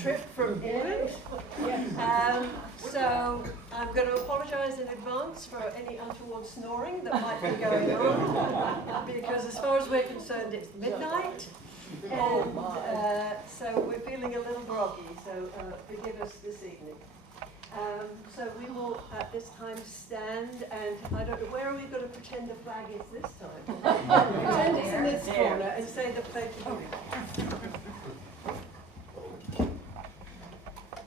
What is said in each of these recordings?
trip from England. So I'm going to apologise in advance for any untoward snoring that might be going on, because as far as we're concerned, it's midnight, and so we're feeling a little groggy, so forgive us this evening. So we will at this time stand, and I don't know, where are we going to pretend the flag is this time? Pretend it's in this corner and say the Pledge of Allegiance.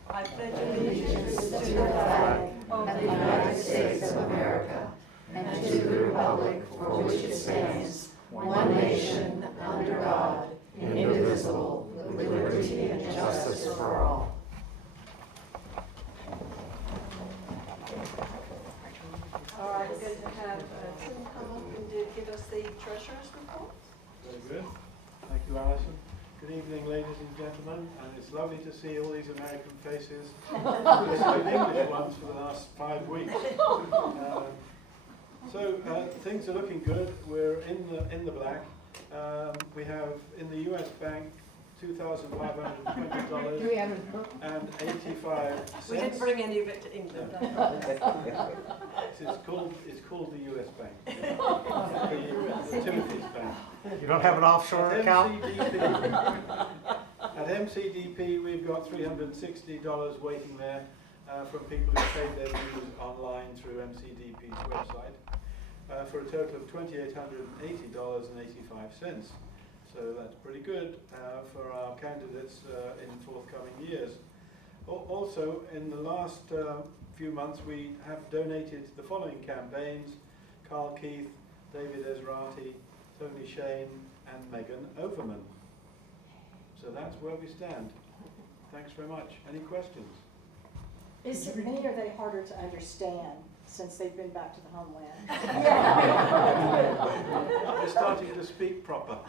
I pledge allegiance to the flag of the United States of America and to the republic for which it stands, one nation, under God, indivisible, with liberty and justice for all. All right, we're going to have Tim come up and give us the Treasurer's report. Very good. Thank you, Alison. Good evening, ladies and gentlemen, and it's lovely to see all these American faces. We've been English ones for the last 5 weeks. So things are looking good. We're in the black. We have in the U.S. bank $2,520 and 85 cents. We didn't bring any of it to England. It's called the U.S. Bank, the Timothy's Bank. You don't have an offshore account? At MCDP, we've got $360 waiting there from people who paid their dues online through MCDP's website, for a total of $2,880.85. So that's pretty good for our candidates in forthcoming years. Also, in the last few months, we have donated the following campaigns: Carl Keith, David Ezrati, Tony Shane, and Megan Overman. So that's where we stand. Thanks very much. Any questions? Is it any, are they harder to understand since they've been back to the homeland? They're starting to speak proper.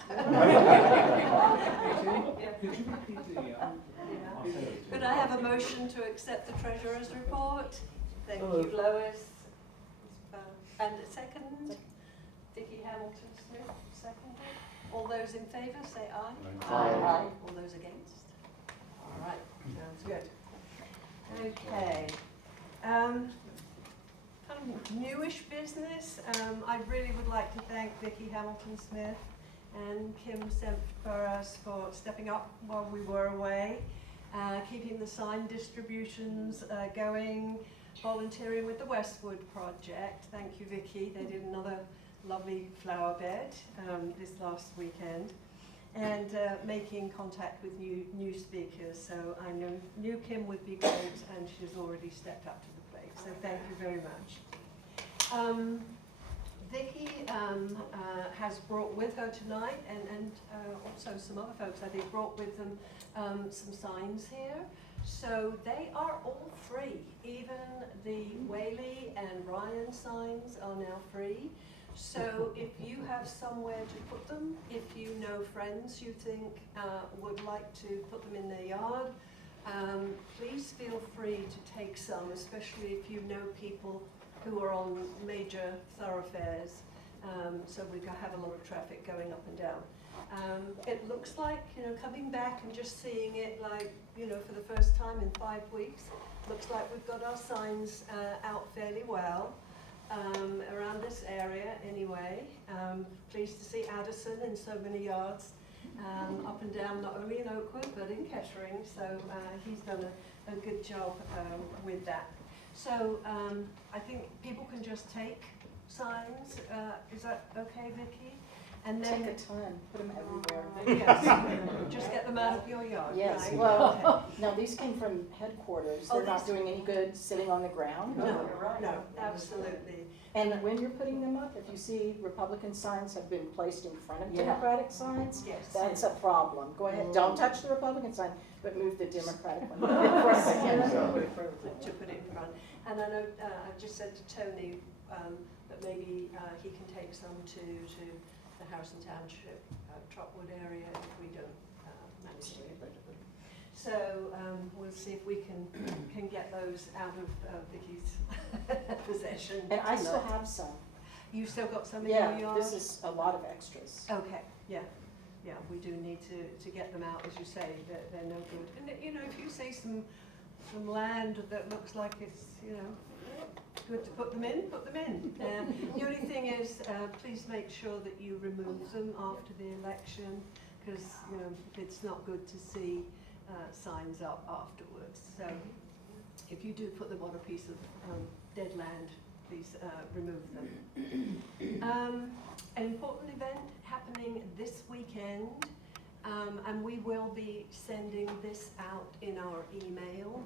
Could I have a motion to accept the Treasurer's report? Thank you, Lois. And a second? Vicky Hamilton Smith, seconded. All those in favour, say aye. Aye. All those against? All right, sounds good. Okay. Kind of newish business. I really would like to thank Vicky Hamilton Smith and Kim Semperas for stepping up while we were away, keeping the sign distributions going, volunteering with the Westwood project. Thank you, Vicky. They did another lovely flower bed this last weekend, and making contact with new speakers. So I knew Kim would be great, and she's already stepped up to the plate. So thank you very much. Vicky has brought with her tonight, and also some other folks, I think, brought with them some signs here. So they are all free. Even the Whaley and Ryan signs are now free. So if you have somewhere to put them, if you know friends you think would like to put them in their yard, please feel free to take some, especially if you know people who are on major thoroughfares. So we have a lot of traffic going up and down. It looks like, coming back and just seeing it like, for the first time in 5 weeks, looks like we've got our signs out fairly well. Around this area anyway. Pleased to see Addison in so many yards, up and down, not only in Oakwood but in Kettering, so he's done a good job with that. So I think people can just take signs. Is that okay, Vicky? And then Take a ton, put them everywhere. Yes, just get them out of your yard. Yes, right? well, no, these came from headquarters. Oh, They're not these- doing any good sitting on the ground. No, no, absolutely. And when you're putting them up, if you see Republican signs have been placed in front of Yeah. Democratic signs, Yes. that's a problem. Go ahead, don't touch the Republican sign, but move the Democratic one. To put it in front. And I know I just said to Tony that maybe he can take some to the Harrison Township, Trotwood area if we don't manage to get rid of them. So we'll see if we can get those out of Vicky's possession. And I still tonight. have some. You still got some in your Yeah, yard? this is a lot of extras. Okay, yeah. yeah, we do need to get them out, as you say, they're no good. And you know, if you see some land that looks like it's, you know, good to put them in, put them in. The only thing is, please make sure that you remove them after the election, because you know it's not good to see signs up afterwards. So if you do put them on a piece of dead land, please remove them. An important event happening this weekend, and we will be sending this out in our email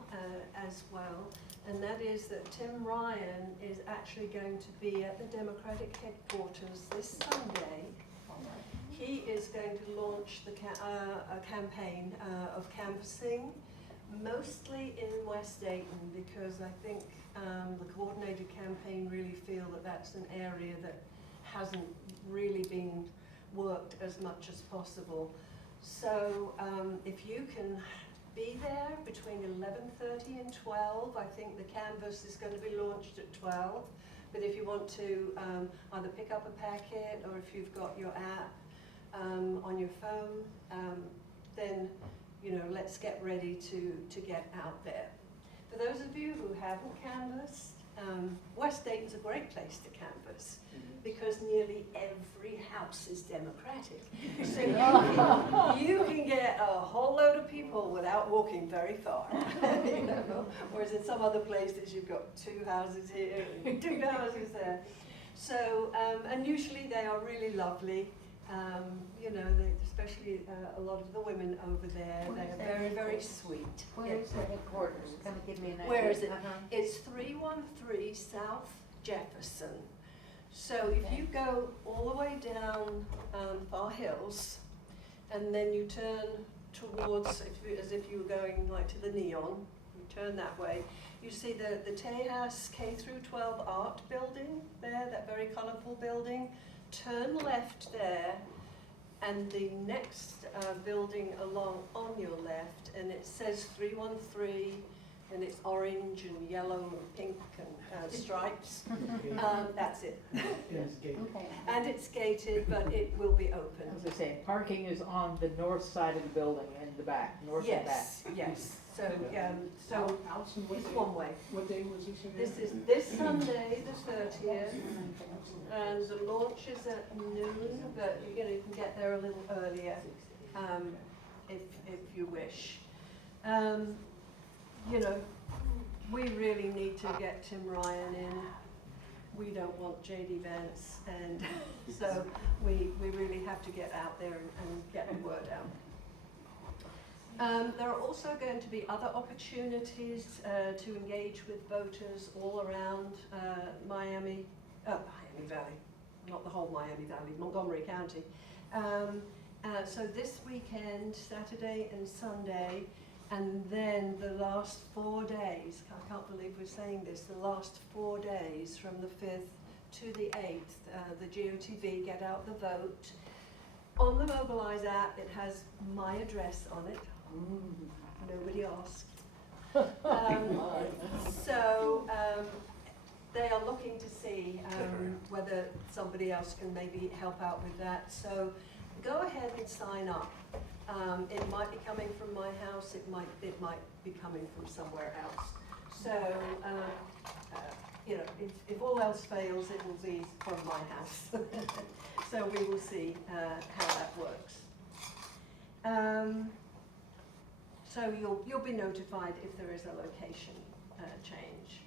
as well, and that is that Tim Ryan is actually going to be at the Democratic headquarters this Sunday. He is going to launch a campaign of canvassing, mostly in West Dayton, because I think the coordinated campaign really feel that that's an area that hasn't really been worked as much as possible. So if you can be there between 11:30 and 12, I think the canvas is going to be launched at 12. But if you want to either pick up a packet, or if you've got your app on your phone, then you know, let's get ready to get out there. For those of you who haven't canvassed, West Dayton's a great place to canvass, because nearly every house is Democratic. So you can get a whole load of people without walking very far. You know? Whereas in some other places you've got 2 houses here and 2 houses there. So, and usually they are really lovely. You know, especially a lot of the women over there, they are very, very sweet. Where is the headquarters? Kind of give me an idea. Where is it? It's 313 South Jefferson. So if you go all the way down Far Hills, and then you turn towards, as if you were going like to the Neon, you turn that way, you see the Tejas K through 12 art building there, that very colourful building. Turn left there, and the next building along on your left, and it says 313, and it's orange and yellow and pink and stripes. That's it. Okay. And it's gated, but it will be open. As I say, parking is on the north side of the building, in the back, north and back. Yes, yes. So, so Allison, it's one way. what day was this again? This is this Sunday, the 30th, and the launch is at noon, but you know, you can get there a little earlier if you wish. You know, we really need to get Tim Ryan in. We don't want JD Vance, and so we really have to get out there and get the word out. There are also going to be other opportunities to engage with voters all around Miami Valley, not the whole Miami Valley, Montgomery County. So this weekend, Saturday and Sunday, and then the last 4 days, I can't believe we're saying this, the last 4 days from the 5th to the 8th, the GOTV Get Out the Vote. On the Mobilize app, it has my address on it. Nobody asked. They are looking to see whether somebody else can maybe help out with that. So go ahead and sign up. It might be coming from my house. It might be coming from somewhere else. So you know, if all else fails, it will be from my house. So we will see how that works. So you'll be notified if there is a location change.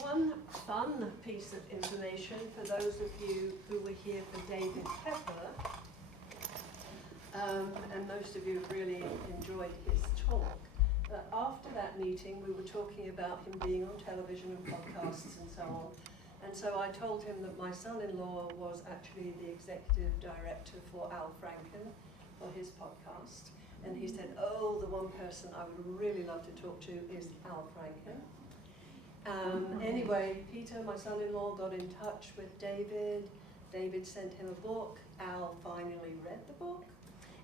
One fun piece of information for those of you who were here for David Pepper, and most of you have really enjoyed his talk. After that meeting, we were talking about him being on television and podcasts and so on. And so I told him that my son-in-law was actually the executive director for Al Franken for his podcast. And he said, oh, the one person I would really love to talk to is Al Franken. Anyway, Peter, my son-in-law, got in touch with David. David sent him a book. Al finally read the book.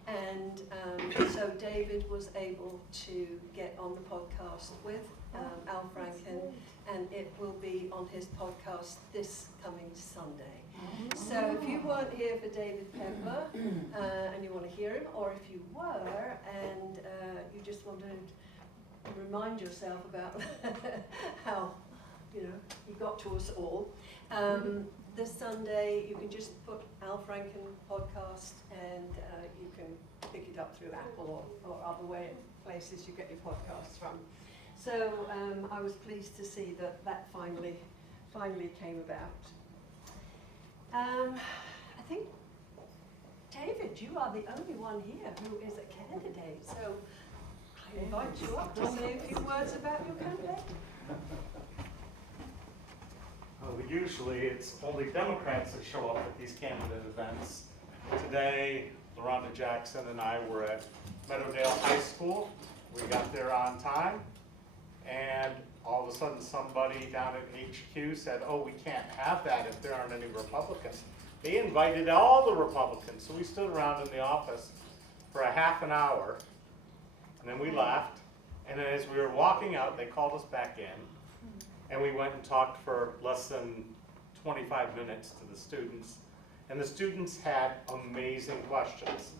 And so David was able to get on the podcast with Al Franken, and it will be on his podcast this coming Sunday. So if you weren't here for David Pepper and you want to hear him, or if you were and you just want to remind yourself about how he got to us all, this Sunday you can just put Al Franken podcast and you can pick it up through Apple or other places you get your podcasts from. So I was pleased to see that finally came about. I think, David, you are the only one here who is a candidate, so I invite you up to say a few words about your campaign. Well, usually it's only Democrats that show up at these candidate events. Today, LaRonda Jackson and I were at Meadowdale High School. We got there on time, and all of a sudden somebody down at HQ said, oh, we can't have that if there aren't any Republicans. They invited all the Republicans, so we stood around in the office for a half an hour, and then we left, and then as we were walking out, they called us back in, and we went and talked for less than 25 minutes to the students, and the students had amazing questions.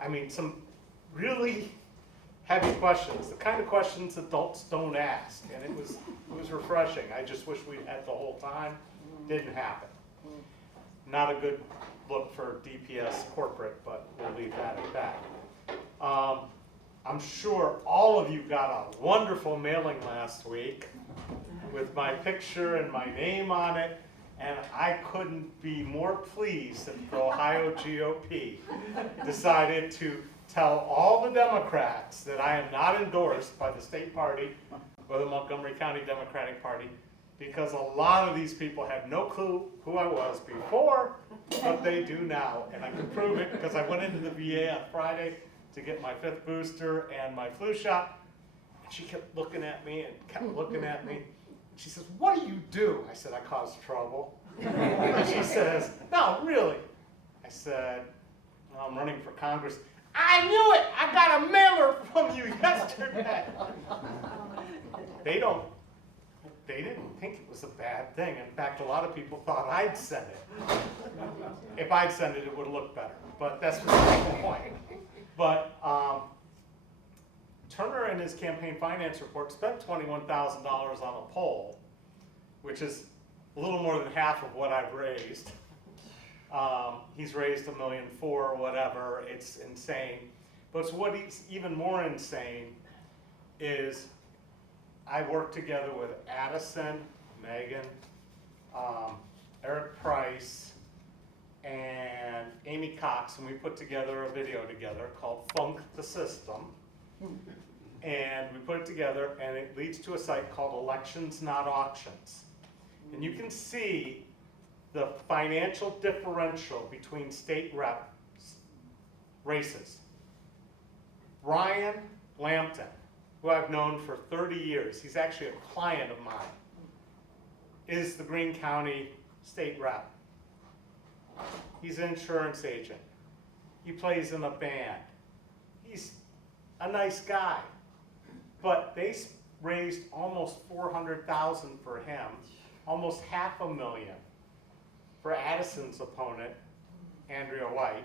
I mean, some really heavy questions, the kind of questions adults don't ask, and it was refreshing. I just wish we'd had the whole time. Didn't happen. Not a good look for DPS corporate, but we'll leave that at that. I'm sure all of you got a wonderful mailing last week with my picture and my name on it, and I couldn't be more pleased that the Ohio GOP decided to tell all the Democrats that I am not endorsed by the state party or the Montgomery County Democratic Party, because a lot of these people had no clue who I was before, but they do now. And I can prove it because I went into the VA on Friday to get my 5th booster and my flu shot, and she kept looking at me and kept looking at me. She says, what do you do? I said, I cause trouble. And she says, no, really. I said, well, I'm running for Congress. I knew it! I got a mailer from you yesterday. They didn't think it was a bad thing. In fact, a lot of people thought I'd send it. If I'd send it, it would have looked better. But that's beside the point. But Turner in his campaign finance report spent $21,000 on a poll, which is a little more than half of what I've raised. He's raised $1.4 million or whatever. It's insane. But what's even more insane is I worked together with Addison, Megan, Eric Price, and Amy Cox, and we put together a video together called Funk the System. And we put it together, and it leads to a site called Elections Not Auctions. And you can see the financial differential between state rep races. Ryan Lampton, who I've known for 30 years, he's actually a client of mine, is the Greene County state rep. He's an insurance agent. He plays in a band. He's a nice guy. But they raised almost $400,000 for him, almost $500,000 for Addison's opponent, Andrea White.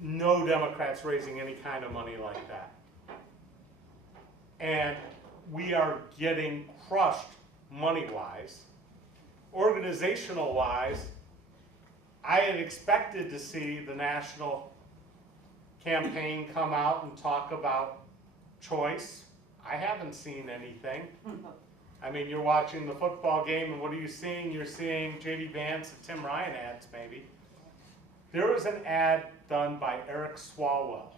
No Democrats raising any kind of money like that. And we are getting crushed money-wise. Organizational-wise, I had expected to see the national campaign come out and talk about choice. I haven't seen anything. I mean, you're watching the football game, and what are you seeing? You're seeing J.D. Vance and Tim Ryan ads, maybe. There was an ad done by Eric Swalwell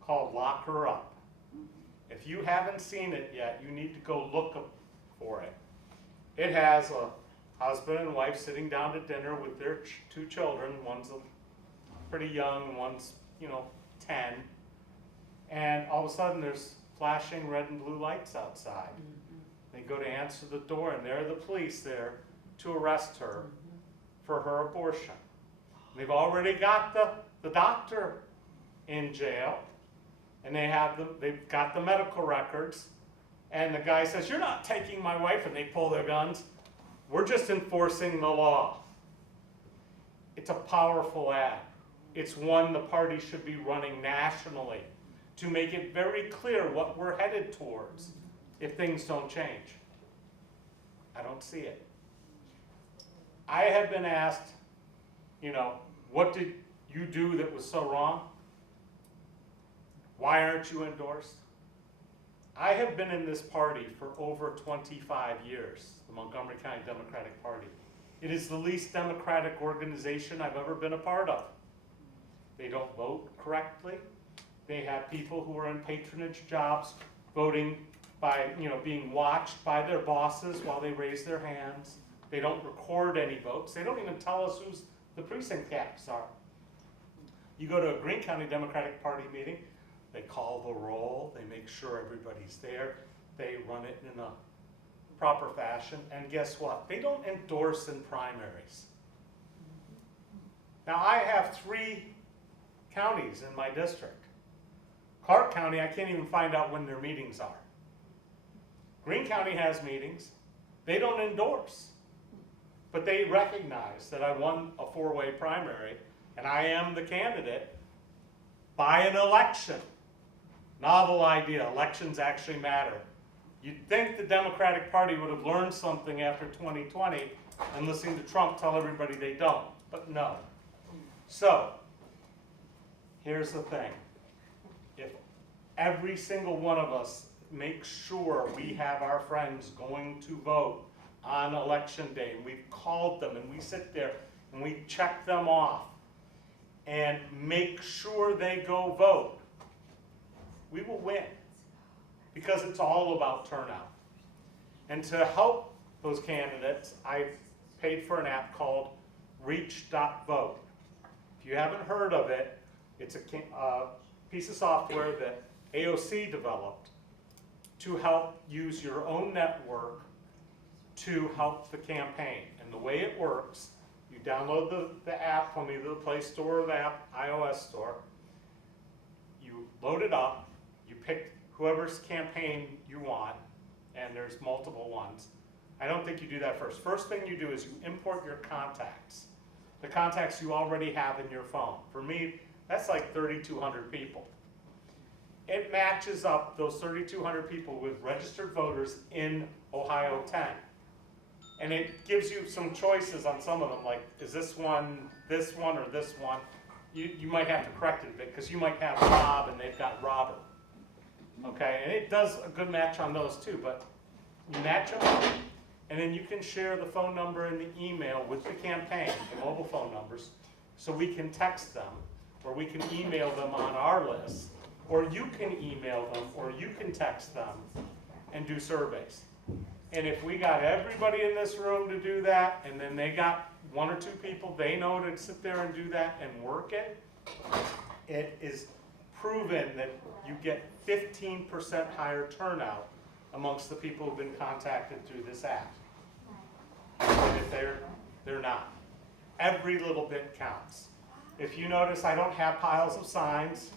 called Lock Her Up. If you haven't seen it yet, you need to go look for it. It has a husband and wife sitting down to dinner with their 2 children. One's pretty young, one's, 10. And all of a sudden there's flashing red and blue lights outside. They go to answer the door, and there are the police there to arrest her for her abortion. They've already got the doctor in jail, and they've got the medical records, and the guy says, "You're not taking my wife," and they pull their guns. We're just enforcing the law. It's a powerful ad. It's one the party should be running nationally to make it very clear what we're headed towards if things don't change. I don't see it. I have been asked, what did you do that was so wrong? Why aren't you endorsed? I have been in this party for over 25 years, the Montgomery County Democratic Party. It is the least democratic organization I've ever been a part of. They don't vote correctly. They have people who are in patronage jobs voting by, being watched by their bosses while they raise their hands. They don't record any votes. They don't even tell us who's the precinct caps are. You go to a Greene County Democratic Party meeting, they call the roll, they make sure everybody's there, they run it in a proper fashion, and guess what? They don't endorse in primaries. Now I have 3 counties in my district. Clark County, I can't even find out when their meetings are. Greene County has meetings. They don't endorse. But they recognize that I won a 4-way primary and I am the candidate by an election. Novel idea, elections actually matter. You'd think the Democratic Party would have learned something after 2020 and listening to Trump tell everybody they don't, but no. So, here's the thing. If every single one of us makes sure we have our friends going to vote on election day, and we've called them and we sit there and we check them off and make sure they go vote, we will win, because it's all about turnout. And to help those candidates, I paid for an app called Reach.vote. If you haven't heard of it, it's a piece of software that AOC developed to help use your own network to help the campaign. And the way it works, you download the app from either the Play Store or the iOS store, you load it up, you pick whoever's campaign you want, and there's multiple ones. I don't think you do that first. First thing you do is you import your contacts, the contacts you already have in your phone. For me, that's like 3,200 people. It matches up those 3,200 people with registered voters in Ohio 10. And it gives you some choices on some of them, like, is this one, or this one? You might have to correct it a bit, because you might have Rob and they've got Robert. Okay, and it does a good match on those too, but you match them, and then you can share the phone number and the email with the campaign, the mobile phone numbers, so we can text them, or we can email them on our list, or you can email them, or you can text them and do surveys. And if we got everybody in this room to do that, and then they got 1 or 2 people they know to sit there and do that and work it, it is proven that you get 15% higher turnout amongst the people who've been contacted through this app. And if they're not. Every little bit counts. If you notice, I don't have piles of signs.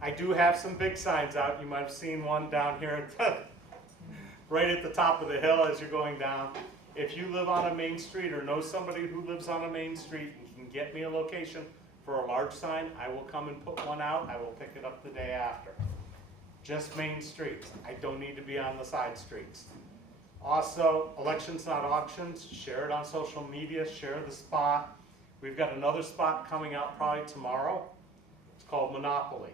I do have some big signs out. You might have seen one down here right at the top of the hill as you're going down. If you live on a main street or know somebody who lives on a main street and can get me a location for a large sign, I will come and put one out. I will pick it up the day after. Just main streets. I don't need to be on the side streets. Also, elections not auctions. Share it on social media. Share the spot. We've got another spot coming out probably tomorrow. It's called Monopoly.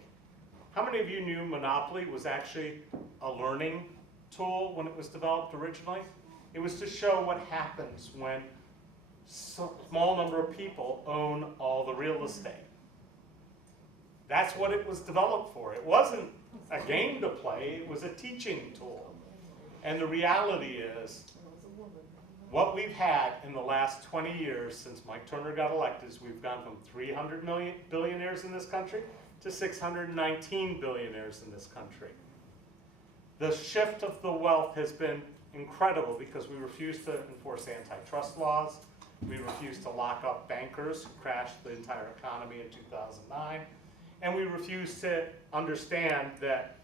How many of you knew Monopoly was actually a learning tool when it was developed originally? It was to show what happens when a small number of people own all the real estate. That's what it was developed for. It wasn't a game to play, it was a teaching tool. And the reality is, what we've had in the last 20 years since Mike Turner got elected is we've gone from 300 million billionaires in this country to 619 billionaires in this country. The shift of the wealth has been incredible because we refuse to enforce antitrust laws. We refuse to lock up bankers who crashed the entire economy in 2009. And we refuse to understand that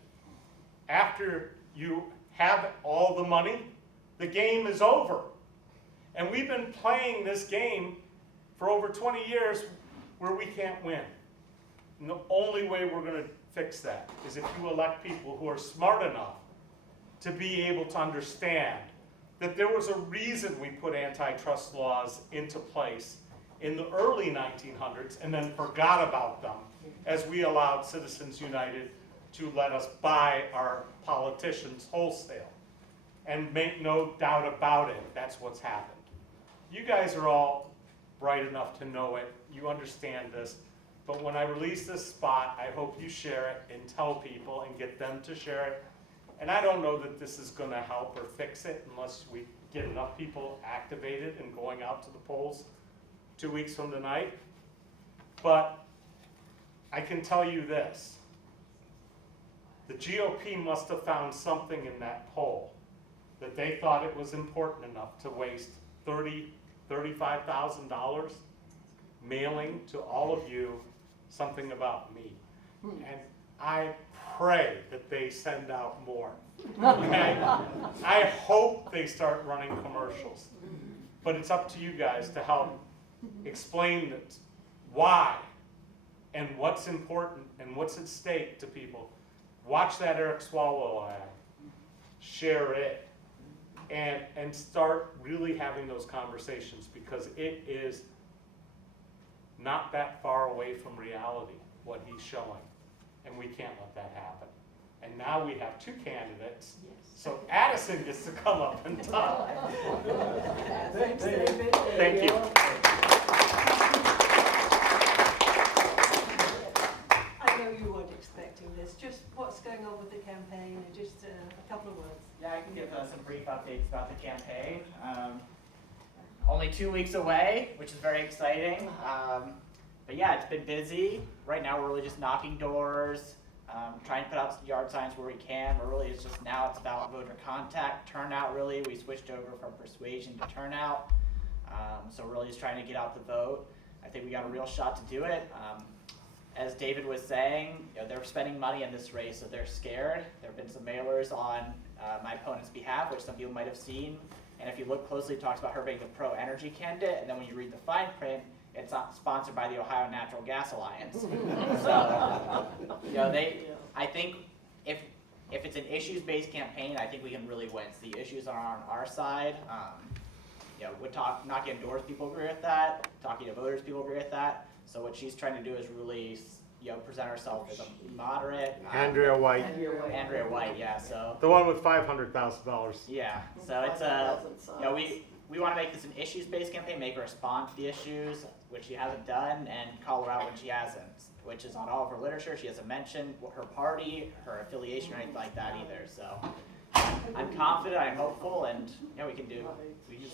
after you have all the money, the game is over. And we've been playing this game for over 20 years where we can't win. And the only way we're going to fix that is if you elect people who are smart enough to be able to understand that there was a reason we put antitrust laws into place in the early 1900s and then forgot about them as we allowed Citizens United to let us buy our politicians wholesale. And make no doubt about it, that's what's happened. You guys are all bright enough to know it. You understand this. But when I release this spot, I hope you share it and tell people and get them to share it. And I don't know that this is going to help or fix it unless we get enough people activated and going out to the polls 2 weeks from tonight. But I can tell you this. The GOP must have found something in that poll that they thought it was important enough to waste $35,000 mailing to all of you something about me. And I pray that they send out more. Okay? I hope they start running commercials. But it's up to you guys to help explain this, why and what's important and what's at stake to people. Watch that Eric Swalwell ad, share it, and start really having those conversations, because it is not that far away from reality, what he's showing, and we can't let that happen. And now we have two candidates, so Addison gets to come up and talk. Thanks, David. Thank you. I know you weren't expecting this. Just what's going on with the campaign, and just a couple of words. Yeah, I can give some brief updates about the campaign. Only 2 weeks away, which is very exciting. But yeah, it's been busy. Right now we're really just knocking doors, trying to put out yard signs where we can, but really it's just now it's about voter contact, turnout really. We switched over from persuasion to turnout. So really just trying to get out the vote. I think we got a real shot to do it. As David was saying, you know, they're spending money in this race, so they're scared. There have been some mailers on my opponent's behalf, which some people might have seen. And if you look closely, it talks about her being the pro-energy candidate, and then when you read the fine print, it's not sponsored by the Ohio Natural Gas Alliance. So, you know, I think if it's an issues-based campaign, I think we can really win. So the issues are on our side. You know, knocking on doors, people agree with that. Talking to voters, people agree with that. So what she's trying to do is really, you know, present herself as a moderate. Andrea White, Andrea White, yeah. So the one with $500,000. yeah. So it's you know, we want to make this an issues-based campaign, make her respond to the issues, which she hasn't done, and call her out when she hasn't, which is on all of her literature. She hasn't mentioned her party, her affiliation, or anything like that either. So I'm confident, I'm hopeful, and yeah, we can do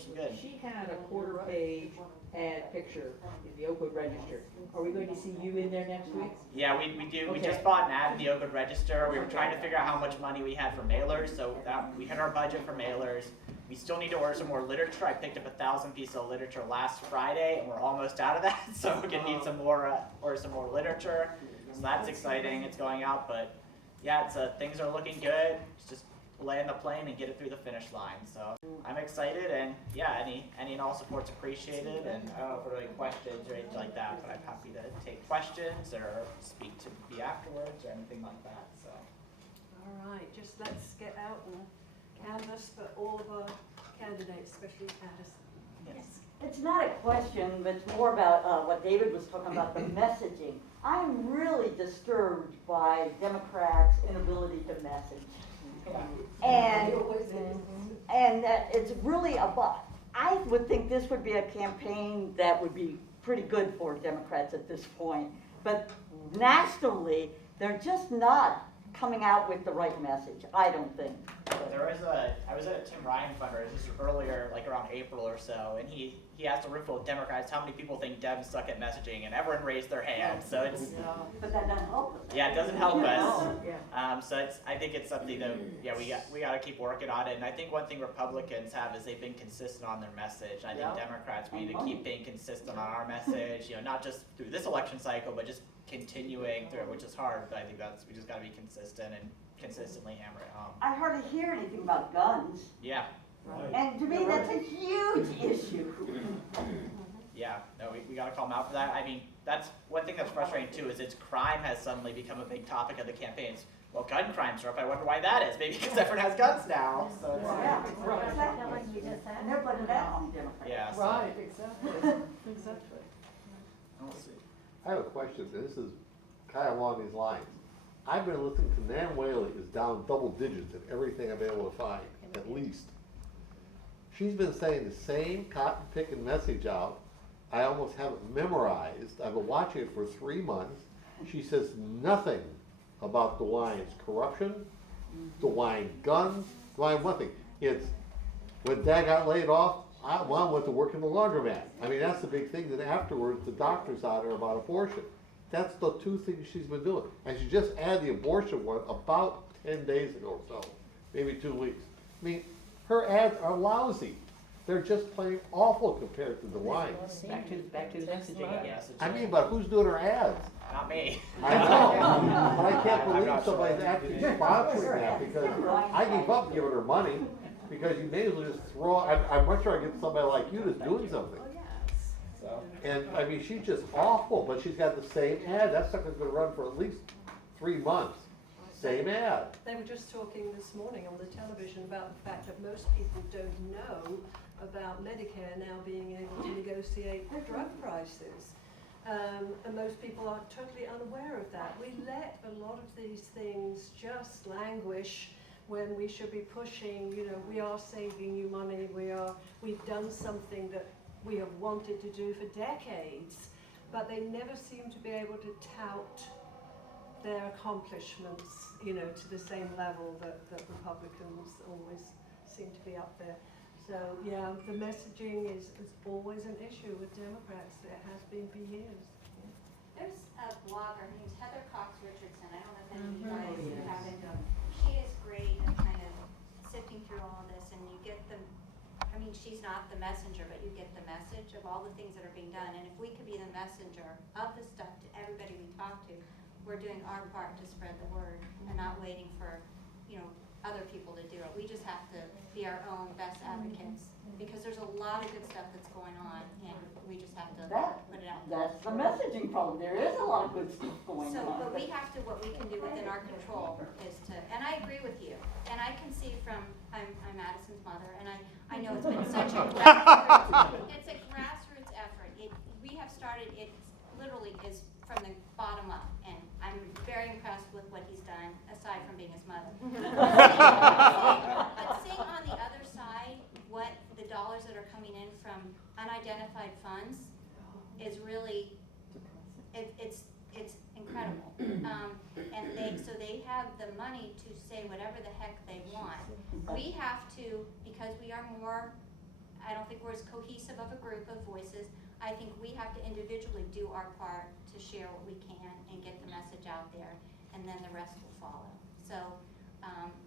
some good. She had a quarter-page ad picture in the Oakwood Register. Are we going to see you in there next week? Yeah, we do. We Okay. just bought an ad in the Oakwood Register. We were trying to figure out how much money we had for mailers, so we hit our budget for mailers. We still need to order some more literature. I picked up 1,000 pieces of literature last Friday, and we're almost out of that, so we're gonna need some more, order some more literature. So that's exciting. It's going out, but yeah, things are looking good. It's just land the plane and get it through the finish line. So I'm excited, and yeah, any and all support's appreciated. And I don't know if there are any questions or anything like that, but I'm happy to take questions or speak to me afterwards or anything like that. So. All right, just let's get out and canvass for all of our candidates, especially Addison. Yes. It's not a question, but it's more about what David was talking about, the messaging. I'm really disturbed by Democrats' inability to message. And that it's really I would think this would be a campaign that would be pretty good for Democrats at this point. But nationally, they're just not coming out with the right message, I don't think. I was at a Tim Ryan fundraiser just earlier, like around April or so, and he asked a room full of Democrats how many people think Dems suck at messaging, and everyone raised their hand. So it's But that doesn't help us. yeah, it doesn't help us. Yeah. So I think it's something that we got to keep working on it. And I think one thing Republicans have is they've been consistent on their message. And I think Democrats, we need to keep being consistent on our message. Not just through this election cycle, but just continuing through it, which is hard. But I think we just got to be consistent and consistently hammer it home. I hardly hear anything about guns, Yeah, and to me, that's a huge issue. yeah. No, we got to call them out for that. I mean, that's one thing that's frustrating too. Is crime has suddenly become a big topic of the campaigns. Well, gun crimes are up. I wonder why that is. Maybe because everyone has guns now. So it's, Yeah, Sound like you just had. and they're putting that on Democrats. yeah. So, Right, exactly, exactly. we'll see. I have a question, and this is kind of along these lines. I've been listening to Nan Whaley is down double digits in everything I've been able to find, at least. She's been saying the same cotton picking message out. I almost have it memorized. I've been watching it for 3 months. She says nothing about DeWine's corruption, DeWine guns, DeWine nothing. It's when Dad got laid off, Mom went to work in the laundromat. I mean, that's the big thing. Then afterwards, the doctor's out there about abortion. That's the two things she's been doing. And she just added the abortion one about 10 days ago or so, maybe 2 weeks. I mean, her ads are lousy. They're just plain awful compared to DeWine. Back to the messaging again. I mean, but who's doing her ads? Not me. I know, but I can't I'm believe not sure. somebody's actually sponsoring that, because I give up giving her money, because you may as well just throw, I'd much rather get somebody like you that's doing something. So. And, I mean, she's just awful, but she's got the same ad, that sucker's gonna run for at least 3 months, same ad. They were just talking this morning on the television about the fact that most people don't know about Medicare now being able to negotiate drug prices. And most people are totally unaware of that. We let a lot of these things just languish when we should be pushing, we are saving you money, we've done something that we have wanted to do for decades, but they never seem to be able to tout their accomplishments, to the same level that Republicans always seem to be up there. So, yeah, the messaging is always an issue with Democrats. It has been for years. There's a blogger, her name's Heather Cox Richardson. I don't know if any of you guys have it. She is great at kind of sifting through all of this, and you get she's not the messenger, but you get the message of all the things that are being done. And if we could be the messenger of the stuff to everybody we talk to, we're doing our part to spread the word and not waiting for, other people to do it. We just have to be our own best advocates, because there's a lot of good stuff that's going on, and we just have to put it out there. That's the messaging problem. There is a lot of good stuff going So, on. but we have to, what we can do within our control is to, and I agree with you, and I can see from, I'm Addison's mother, and I know it's been such a grassroots effort. We have started, it literally is from the bottom up, and I'm very impressed with what he's done, aside from being his mother. But seeing on the other side what the dollars that are coming in from unidentified funds is really, it's incredible. And they have the money to say whatever the heck they want. We have to, because we are more, I don't think we're as cohesive of a group of voices. I think we have to individually do our part to share what we can and get the message out there, and then the rest will follow. So,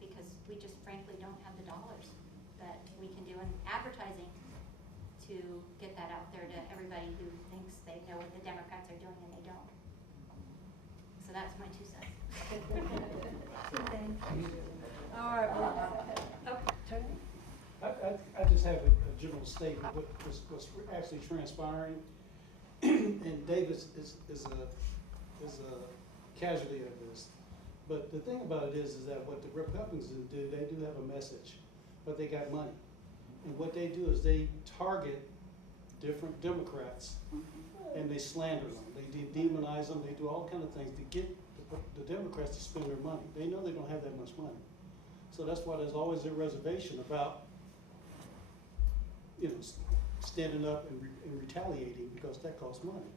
because we just frankly don't have the dollars that we can do in advertising to get that out there to everybody who thinks they know what the Democrats are doing and they don't. So that's my 2 cents. All right, Tony? I just have a general statement, what's actually transpiring, and Davis is a casualty of this. But the thing about it is that what the Republicans do, they do have a message, but they got money. And what they do is they target different Democrats, and they slander them. They demonize them. They do all kind of things to get the Democrats to spend their money. They know they don't have that much money. So that's why there's always a reservation about standing up and retaliating, because that costs money.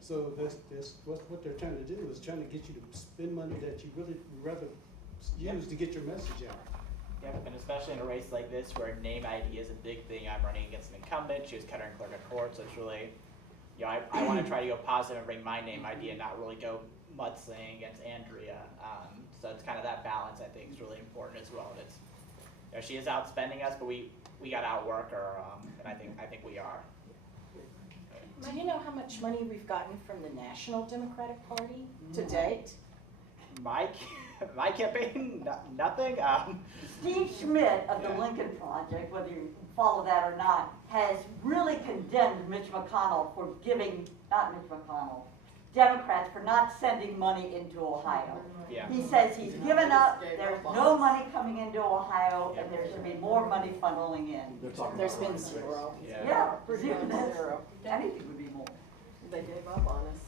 So that's what they're trying to do, is trying to get you to spend money that you really would rather use to get your message out. Yep, and especially in a race like this where name ID is a big thing. I'm running against an incumbent. She was Kettering Clerk of Court, so it's really, you know, I want to try to go positive and bring my name ID and not really go mudslinging against Andrea. So it's kind of that balance I think is really important as well. It's, you know, she is outspending us, but we got to outwork her, and I think we are. Do you know how much money we've gotten from the National Democratic Party to date? My campaign, nothing. Steve Schmidt of the Yeah. Lincoln Project, whether you follow that or not, has really condemned Mitch McConnell for giving, not Mitch McConnell, Democrats for not sending money into Ohio. Yeah. He says he's given up, there's no money coming into Ohio, and there should be more money funneling in. There's been zero. Yeah, zero. Anything would be more. They gave up on us.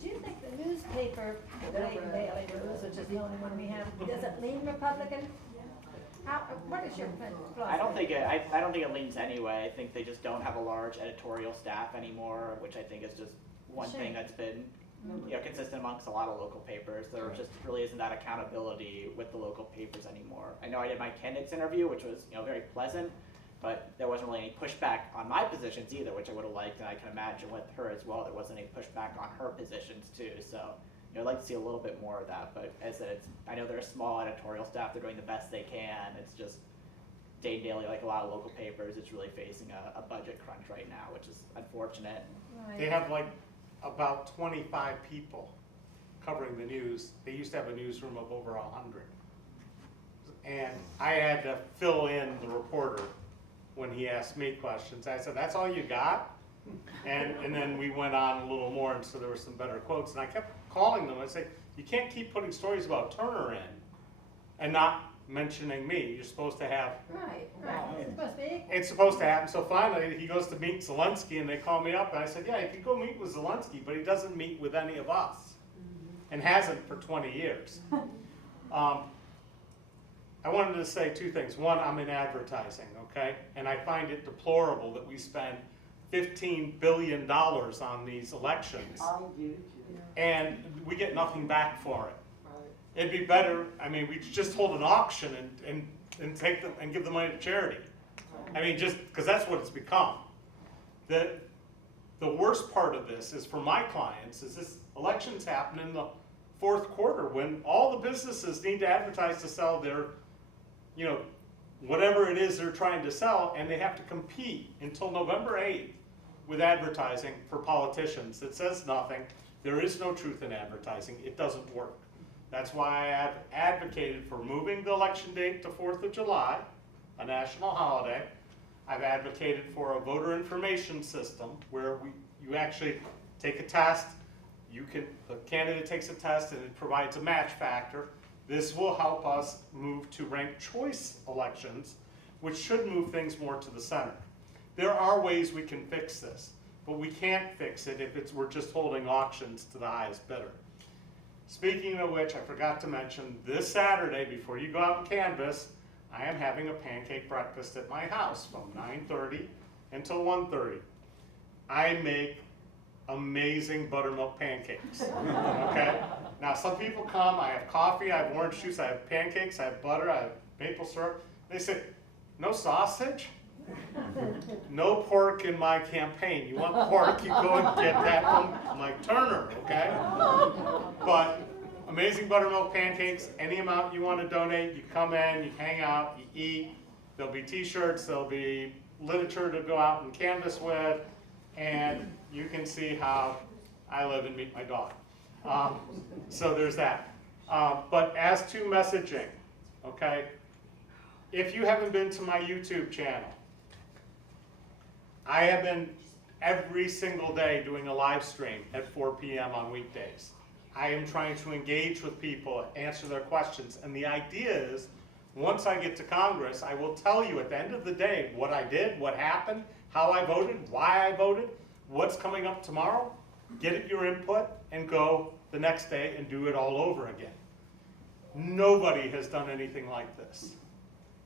Do you think the newspaper, the Dayton Daily News, which is the only one we have, does it lean Republican? What is your philosophy? I don't think it leans anyway. I think they just don't have a large editorial staff anymore, which I think is just one thing that's been, you know, consistent amongst a lot of local papers. There just really isn't that accountability with the local papers anymore. I know I did my candidates interview, which was, you know, very pleasant, but there wasn't really any pushback on my positions either, which I would have liked, and I can imagine with her as well, there wasn't any pushback on her positions too. So, you know, I'd like to see a little bit more of that. But as I said, I know they're a small editorial staff; they're doing the best they can. It's just Dayton Daily, like a lot of local papers, it's really facing a budget crunch right now, which is unfortunate. They have like about 25 people covering the news. They used to have a newsroom of over 100. And I had to fill in the reporter when he asked me questions. I said, "That's all you got?" And then we went on a little more, and so there were some better quotes. And I kept calling them. I said, "You can't keep putting stories about Turner in and not mentioning me. You're supposed to have..." Right. It's supposed to be. It's supposed to happen. So finally, he goes to meet Zelensky, and they call me up, and I said, "Yeah, you can go meet with Zelensky, but he doesn't meet with any of us, and hasn't for 20 years." I wanted to say two things. One, I'm in advertising, okay? And I find it deplorable that we spend $15 billion on these elections, I do. and we get nothing back for it. It'd be better, I mean, we just hold an auction and take them and give the money to charity. I mean, just because that's what it's become. The worst part of this is for my clients is this elections happen in the fourth quarter when all the businesses need to advertise to sell their, you know, whatever it is they're trying to sell, and they have to compete until November 8th with advertising for politicians. It says nothing. There is no truth in advertising. It doesn't work. That's why I have advocated for moving the election date to 4th of July, a national holiday. I've advocated for a voter information system where you actually take a test, the candidate takes a test and it provides a match factor. This will help us move to ranked choice elections, which should move things more to the center. There are ways we can fix this, but we can't fix it if we're just holding auctions to the highest bidder. Speaking of which, I forgot to mention, this Saturday, before you go out and canvass, I am having a pancake breakfast at my house from 9:30 until 1:30. I make amazing buttermilk pancakes, okay? Now, some people come, I have coffee, I have orange juice, I have pancakes, I have butter, I have maple syrup. They say, "No sausage? No pork in my campaign. You want pork, you go and get that from Mike Turner, okay?" But amazing buttermilk pancakes, any amount you want to donate, you come in, you hang out, you eat. There'll be t-shirts, there'll be literature to go out and canvass with, and you can see how I live and meet my dog. So there's that. But as to messaging, okay, if you haven't been to my YouTube channel, I have been every single day doing a live stream at 4 p.m. on weekdays. I am trying to engage with people, answer their questions, and the idea is, once I get to Congress, I will tell you at the end of the day what I did, what happened, how I voted, why I voted, what's coming up tomorrow, get your input, and go the next day and do it all over again. Nobody has done anything like this.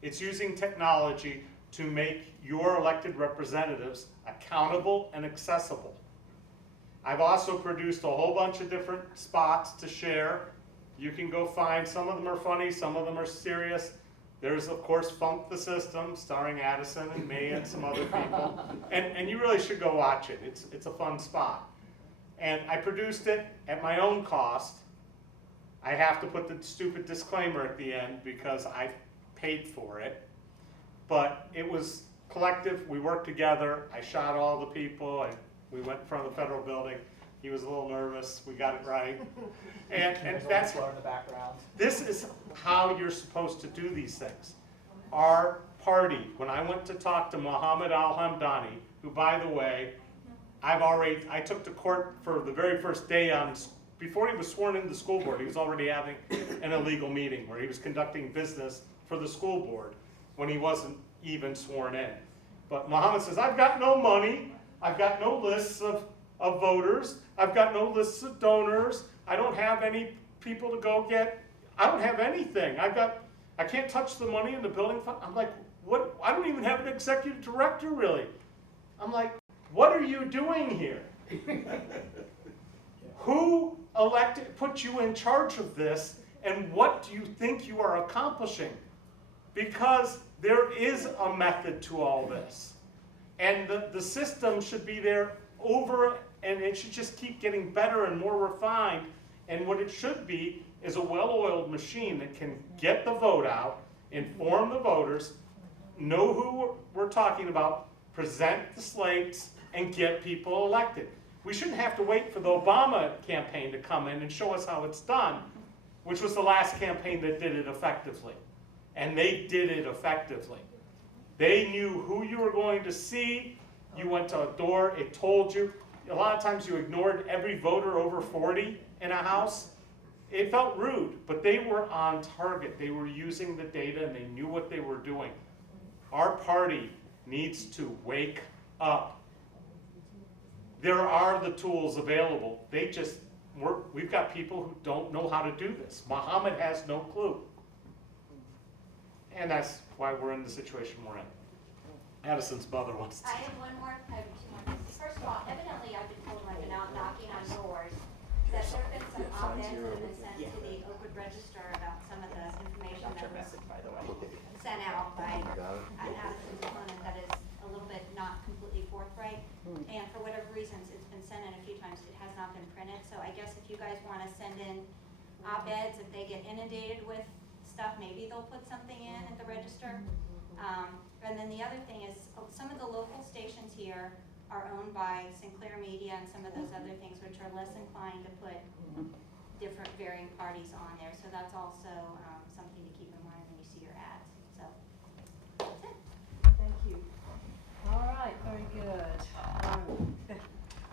It's using technology to make your elected representatives accountable and accessible. I've also produced a whole bunch of different spots to share. You can go find, some of them are funny, some of them are serious. There's, of course, Funk the System, starring Addison and me and some other people. And you really should go watch it. It's a fun spot. And I produced it at my own cost. I have to put the stupid disclaimer at the end because I paid for it. But it was collective. We worked together. I shot all the people. We went in front of the federal building. He was a little nervous. We got it right. And that's in the background. This is how you're supposed to do these things. Our party, when I went to talk to Mohammed Al-Hamdani, who, by the way, I took to court for the very first day before he was sworn into the school board. He was already having an illegal meeting where he was conducting business for the school board when he wasn't even sworn in. But Mohammed says, I've got no money. I've got no lists of voters. I've got no lists of donors. I don't have any people to go get. I don't have anything. I can't touch the money in the building fund. I'm like, what? I don't even have an executive director, really. I'm like, what are you doing here? Who put you in charge of this, and what do you think you are accomplishing? Because there is a method to all this. And the system should be there and it should just keep getting better and more refined. And what it should be is a well-oiled machine that can get the vote out, inform the voters, know who we're talking about, present the slates, and get people elected. We shouldn't have to wait for the Obama campaign to come in and show us how it's done, which was the last campaign that did it effectively. And they did it effectively. They knew who you were going to see. You went to a door, it told you. A lot of times you ignored every voter over 40 in a house. It felt rude, but they were on target. They were using the data and they knew what they were doing. Our party needs to wake up. There are the tools available. We've got people who don't know how to do this. Muhammad has no clue. And that's why we're in the situation we're in. Addison's mother wants to. I have two more things. First of all, evidently I've been told when I've been out knocking on doors that there have been some op-eds that have been sent to the Oakwood Register about some of the information that was sent out by Addison's opponent that is a little bit not completely forthright. And for whatever reasons, it's been sent in a few times. It has not been printed. So I guess if you guys want to send in op-eds, if they get inundated with stuff, maybe they'll put something in at the register. And then the other thing is some of the local stations here are owned by Sinclair Media and some of those other things, which are less inclined to put different varying parties on there. So that's also something to keep in mind when you see your ads. So that's it. Thank you. All right, very good.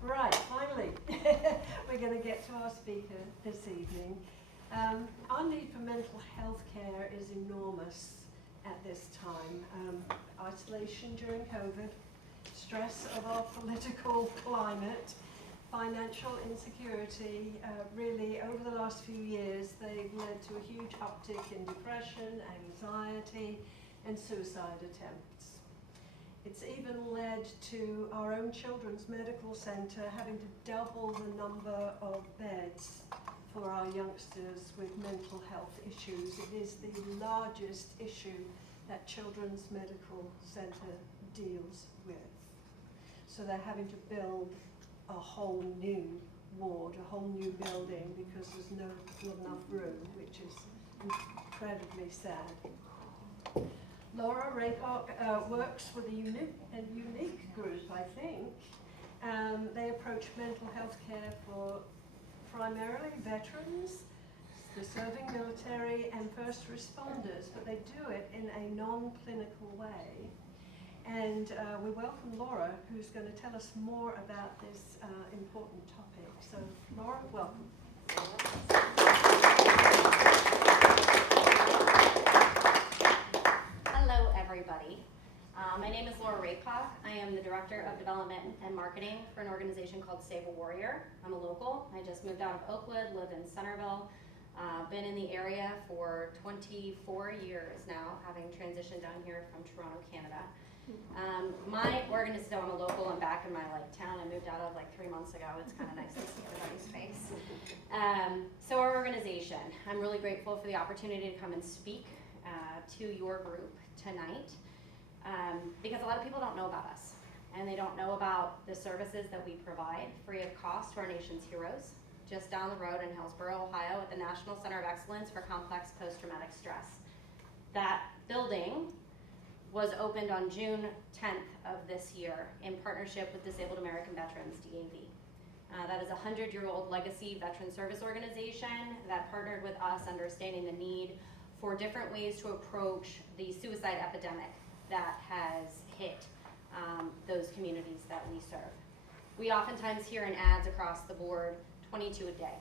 Right, finally, we're going to get to our speaker this evening. Our need for mental health care is enormous at this time. Isolation during COVID, stress of our political climate, financial insecurity, really over the last few years they've led to a huge uptick in depression, anxiety and suicide attempts. It's even led to our own Children's Medical Centre having to double the number of beds for our youngsters with mental health issues. It is the largest issue that Children's Medical Centre deals with. So they're having to build a whole new ward, a whole new building, because there's not enough room, which is incredibly sad. Laura Rapoch works with a unique group, I think. They approach mental health care for primarily veterans, the serving military and first responders, but they do it in a non-clinical way. And we welcome Laura, who's going to tell us more about this important topic. So Laura, welcome. Hello, everybody. My name is Laura Rapoch. I am the Director of Development and Marketing for an organization called Save a Warrior. I'm a local. I just moved out of Oakwood, live in Centerville. Been in the area for 24 years now, having transitioned down here from Toronto, Canada. My organization, so I'm a local, I'm back in my town I moved out of 3 months ago. It's kind of nice to see everybody's face. So our organization, I'm really grateful for the opportunity to come and speak to your group tonight because a lot of people don't know about us, and they don't know about the services that we provide free of cost to our nation's heroes, just down the road in Hillsborough, Ohio, at the National Center of Excellence for Complex Post-Traumatic Stress. That building was opened on June 10th of this year in partnership with Disabled American Veterans, DAV. That is a 100-year-old legacy veteran service organization that partnered with us, understanding the need for different ways to approach the suicide epidemic that has hit those communities that we serve. We oftentimes hear in ads across the board, 22 a day,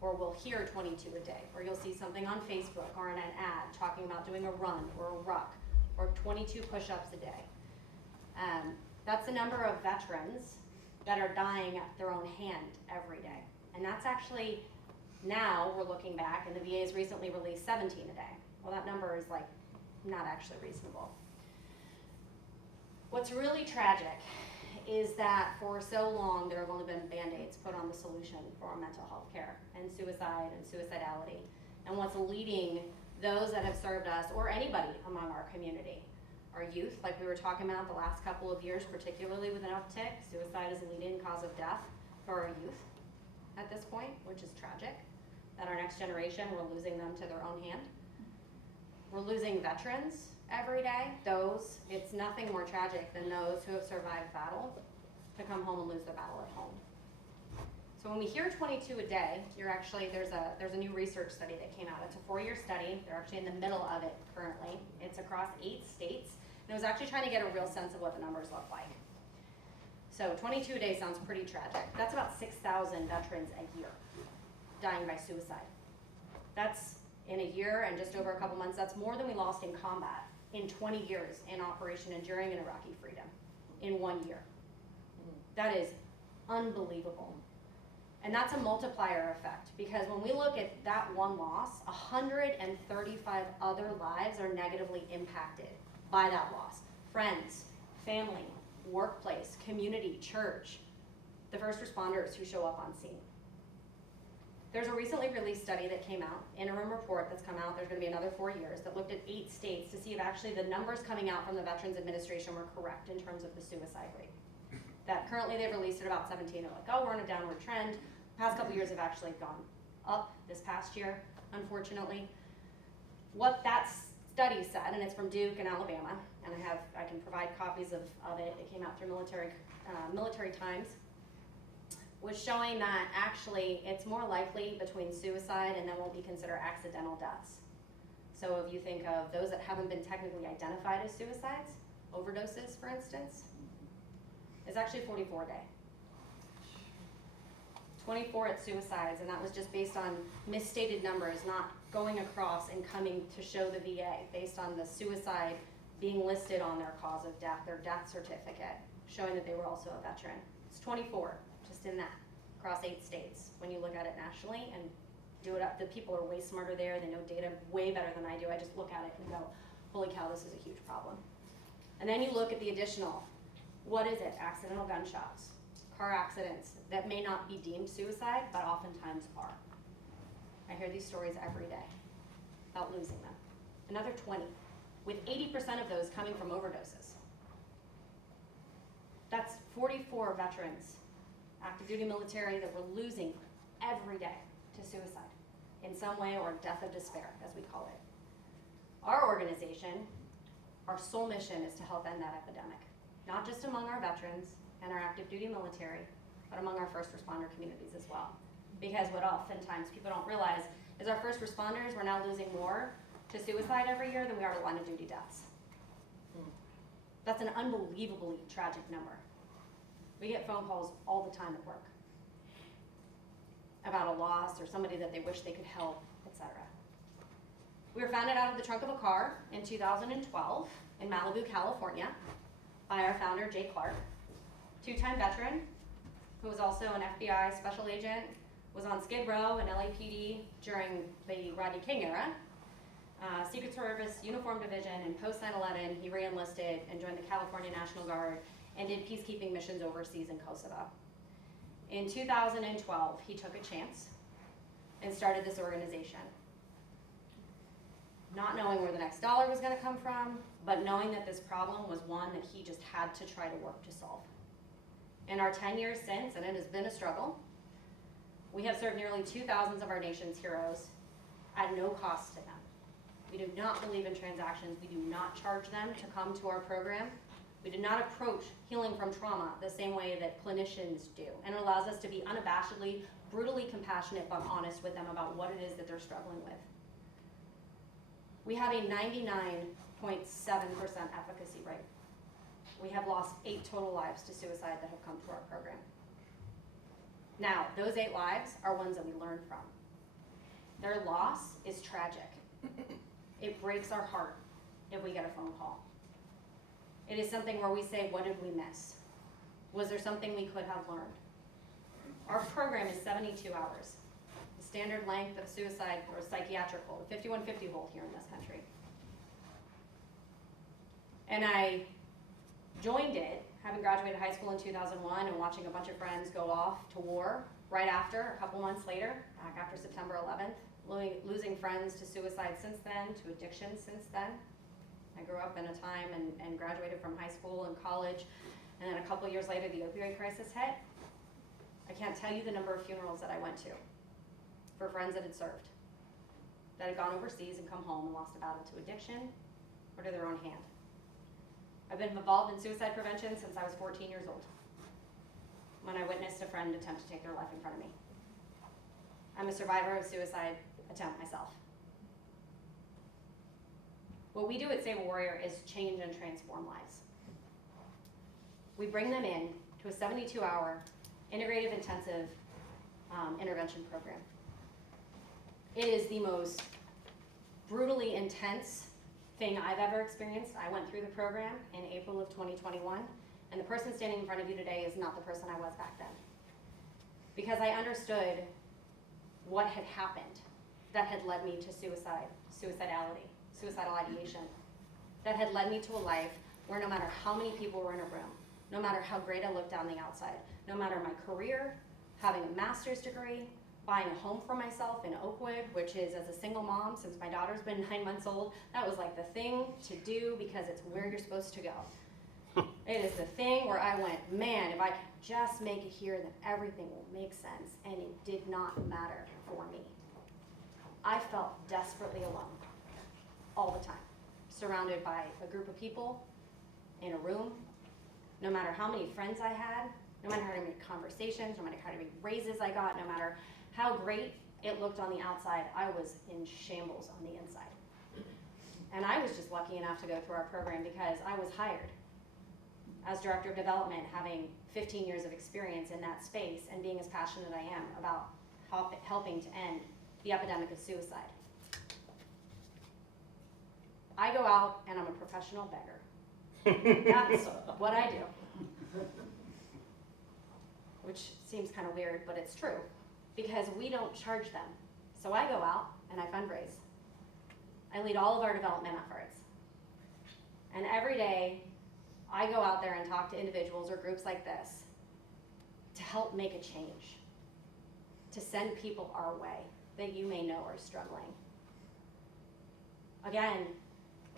or we'll hear 22 a day, or you'll see something on Facebook or in an ad talking about doing a run or a ruck, or 22 push-ups a day. That's the number of veterans that are dying at their own hand every day. And that's actually, now we're looking back, and the VA has recently released 17 a day. Well, that number is like not actually reasonable. What's really tragic is that for so long there have only been band-aids put on the solution for mental health care and suicide and suicidality. And what's leading those that have served us, or anybody among our community, our youth, like we were talking about the last couple of years, particularly with an uptick. Suicide is a leading cause of death for our youth at this point, which is tragic. That our next generation, we're losing them to their own hand. We're losing veterans every day. It's nothing more tragic than those who have survived battle to come home and lose their battle at home. So when we hear 22 a day, there's a new research study that came out. It's a 4-year study. They're actually in the middle of it currently. It's across 8 states. And it was actually trying to get a real sense of what the numbers look like. So 22 a day sounds pretty tragic. That's about 6,000 veterans a year dying by suicide. That's in a year and just over a couple months. That's more than we lost in combat in 20 years in Operation Enduring and Iraqi Freedom in 1 year. That is unbelievable. And that's a multiplier effect, because when we look at that one loss, 135 other lives are negatively impacted by that loss. Friends, family, workplace, community, church, the first responders who show up on scene. There's a recently released study that came out, interim report that's come out, there's gonna be another 4 years, that looked at 8 states to see if actually the numbers coming out from the Veterans Administration were correct in terms of the suicide rate. That currently they've released at about 17. They're like, oh, we're on a downward trend. Past couple years have actually gone up this past year, unfortunately. What that study said, and it's from Duke and Alabama, and I can provide copies of it. It came out through Military Times, was showing that actually it's more likely between suicide and then what we consider accidental deaths. So if you think of those that haven't been technically identified as suicides, overdoses, for instance, it's actually 44 a day. 24 at suicides, and that was just based on misstated numbers, not going across and coming to show the VA based on the suicide being listed on their cause of death, their death certificate, showing that they were also a veteran. It's 24, just in that, across 8 states. When you look at it nationally and do it up, the people are way smarter there, they know data way better than I do. I just look at it and go, holy cow, this is a huge problem. And then you look at the additional, what is it? Accidental gunshots, car accidents that may not be deemed suicide, but oftentimes are. I hear these stories every day about losing them. Another 20, with 80% of those coming from overdoses. That's 44 veterans, active duty military, that we're losing every day to suicide in some way, or death of despair, as we call it. Our organization, our sole mission is to help end that epidemic, not just among our veterans and our active duty military, but among our first responder communities as well. Because what oftentimes people don't realize is our first responders, we're now losing more to suicide every year than we are to line of duty deaths. That's an unbelievably tragic number. We get phone calls all the time at work about a loss or somebody that they wish they could help, etc. We were founded out of the trunk of a car in 2012 in Malibu, California, by our founder, Jay Clark, 2-time veteran, who was also an FBI special agent, was on Skid Row and LAPD during the Rodney King era, Secret Service Uniform Division, and post 9/11, he re-enlisted and joined the California National Guard and did peacekeeping missions overseas in Kosovo. In 2012, he took a chance and started this organization. not knowing where the next dollar was gonna come from, but knowing that this problem was one that he just had to try to work to solve. In our 10 years since, and it has been a struggle, we have served nearly 2,000 of our nation's heroes at no cost to them. We do not believe in transactions. We do not charge them to come to our program. We do not approach healing from trauma the same way that clinicians do. And it allows us to be unabashedly, brutally compassionate, but honest with them about what it is that they're struggling with. We have a 99.7% efficacy rate. We have lost 8 total lives to suicide that have come to our program. Now, those 8 lives are ones that we learned from. Their loss is tragic. It breaks our heart if we get a phone call. It is something where we say, what did we miss? Was there something we could have learned? Our program is 72 hours. The standard length of suicide or psychiatric hold, 5150 hold here in this country. And I joined it, having graduated high school in 2001 and watching a bunch of friends go off to war right after, a couple months later, back after September 11th, losing friends to suicide since then, to addiction since then. I grew up in a time and graduated from high school and college, and then a couple years later the opioid crisis hit. I can't tell you the number of funerals that I went to for friends that had served, that had gone overseas and come home and lost a battle to addiction or to their own hand. I've been involved in suicide prevention since I was 14 years old, when I witnessed a friend attempt to take their life in front of me. I'm a survivor of suicide attempt myself. What we do at Save a Warrior is change and transform lives. We bring them in to a 72-hour integrative intensive intervention program. It is the most brutally intense thing I've ever experienced. I went through the program in April of 2021, and the person standing in front of you today is not the person I was back then. Because I understood what had happened that had led me to suicidal ideation, that had led me to a life where no matter how many people were in a room, no matter how great I looked on the outside, no matter my career, having a master's degree, buying a home for myself in Oakwood, which is, as a single mom, since my daughter's been 9 months old, that was like the thing to do because it's where you're supposed to go. It is the thing where I went, man, if I could just make it here, then everything will make sense, and it did not matter for me. I felt desperately alone all the time, surrounded by a group of people in a room. No matter how many friends I had, no matter how many conversations, no matter how many raises I got, no matter how great it looked on the outside, I was in shambles on the inside. And I was just lucky enough to go through our program because I was hired as Director of Development, having 15 years of experience in that space and being as passionate as I am about helping to end the epidemic of suicide. I go out and I'm a professional beggar. That's what I do. Which seems kind of weird, but it's true. Because we don't charge them. So I go out and I fundraise. I lead all of our development efforts. And every day, I go out there and talk to individuals or groups like this to help make a change. To send people our way that you may know are struggling. Again,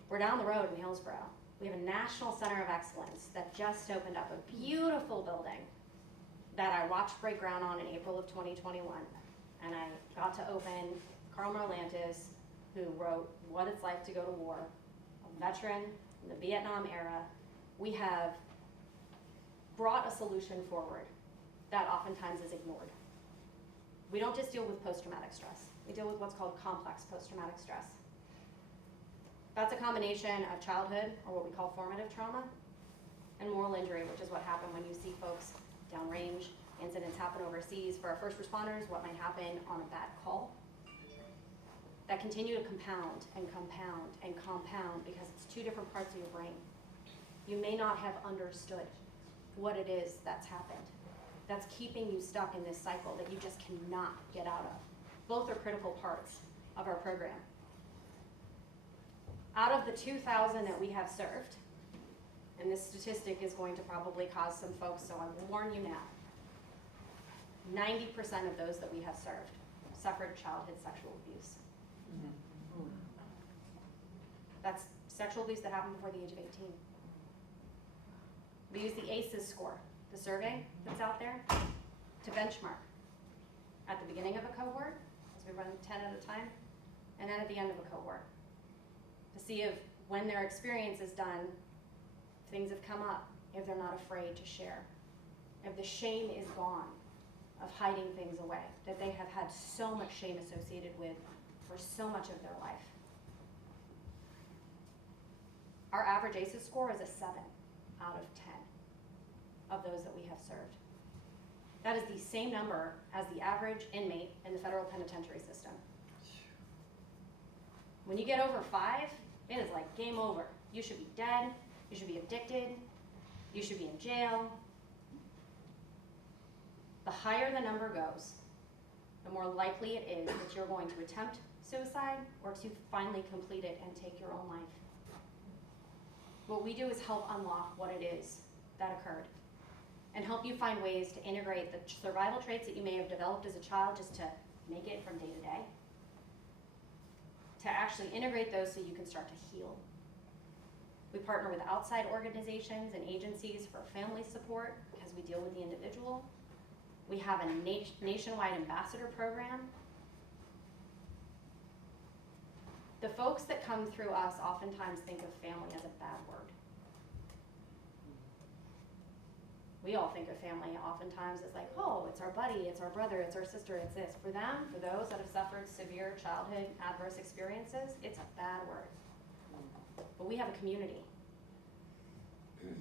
we're down the road in Hillsborough. We have a National Center of Excellence that just opened up a beautiful building that I watched break ground on in April of 2021. And I got to open Carl Marlantes, who wrote What It's Like to Go to War, a veteran in the Vietnam era. We have brought a solution forward that oftentimes is ignored. We don't just deal with post-traumatic stress. We deal with what's called complex post-traumatic stress. That's a combination of childhood, or what we call formative trauma, and moral injury, which is what happened when you see folks downrange, incidents happen overseas. For our first responders, what might happen on a bad call, that continue to compound and compound and compound because it's 2 different parts of your brain. You may not have understood what it is that's happened. That's keeping you stuck in this cycle that you just cannot get out of. Both are critical parts of our program. Out of the 2,000 that we have served, and this statistic is going to probably cause some folks, so I will warn you now, 90% of those that we have served suffered childhood sexual abuse. That's sexual abuse that happened before the age of 18. We use the ACEs score, the survey that's out there, to benchmark at the beginning of a cohort, as we run 10 at a time, and then at the end of a cohort, to see if when their experience is done, things have come up, if they're not afraid to share, if the shame is gone of hiding things away that they have had so much shame associated with for so much of their life. Our average ACEs score is a 7 out of 10 of those that we have served. That is the same number as the average inmate in the federal penitentiary system. When you get over 5, it is like game over. You should be dead, you should be addicted, you should be in jail. The higher the number goes, the more likely it is that you're going to attempt suicide or to finally complete it and take your own life. What we do is help unlock what it is that occurred and help you find ways to integrate the survival traits that you may have developed as a child just to make it from day to day, to actually integrate those so you can start to heal. We partner with outside organizations and agencies for family support because we deal with the individual. We have a nationwide ambassador program. The folks that come through us oftentimes think of family as a bad word. We all think of family oftentimes as like, oh, it's our buddy, it's our brother, it's our sister, it's this. For them, for those that have suffered severe childhood adverse experiences, it's a bad word. But we have a community.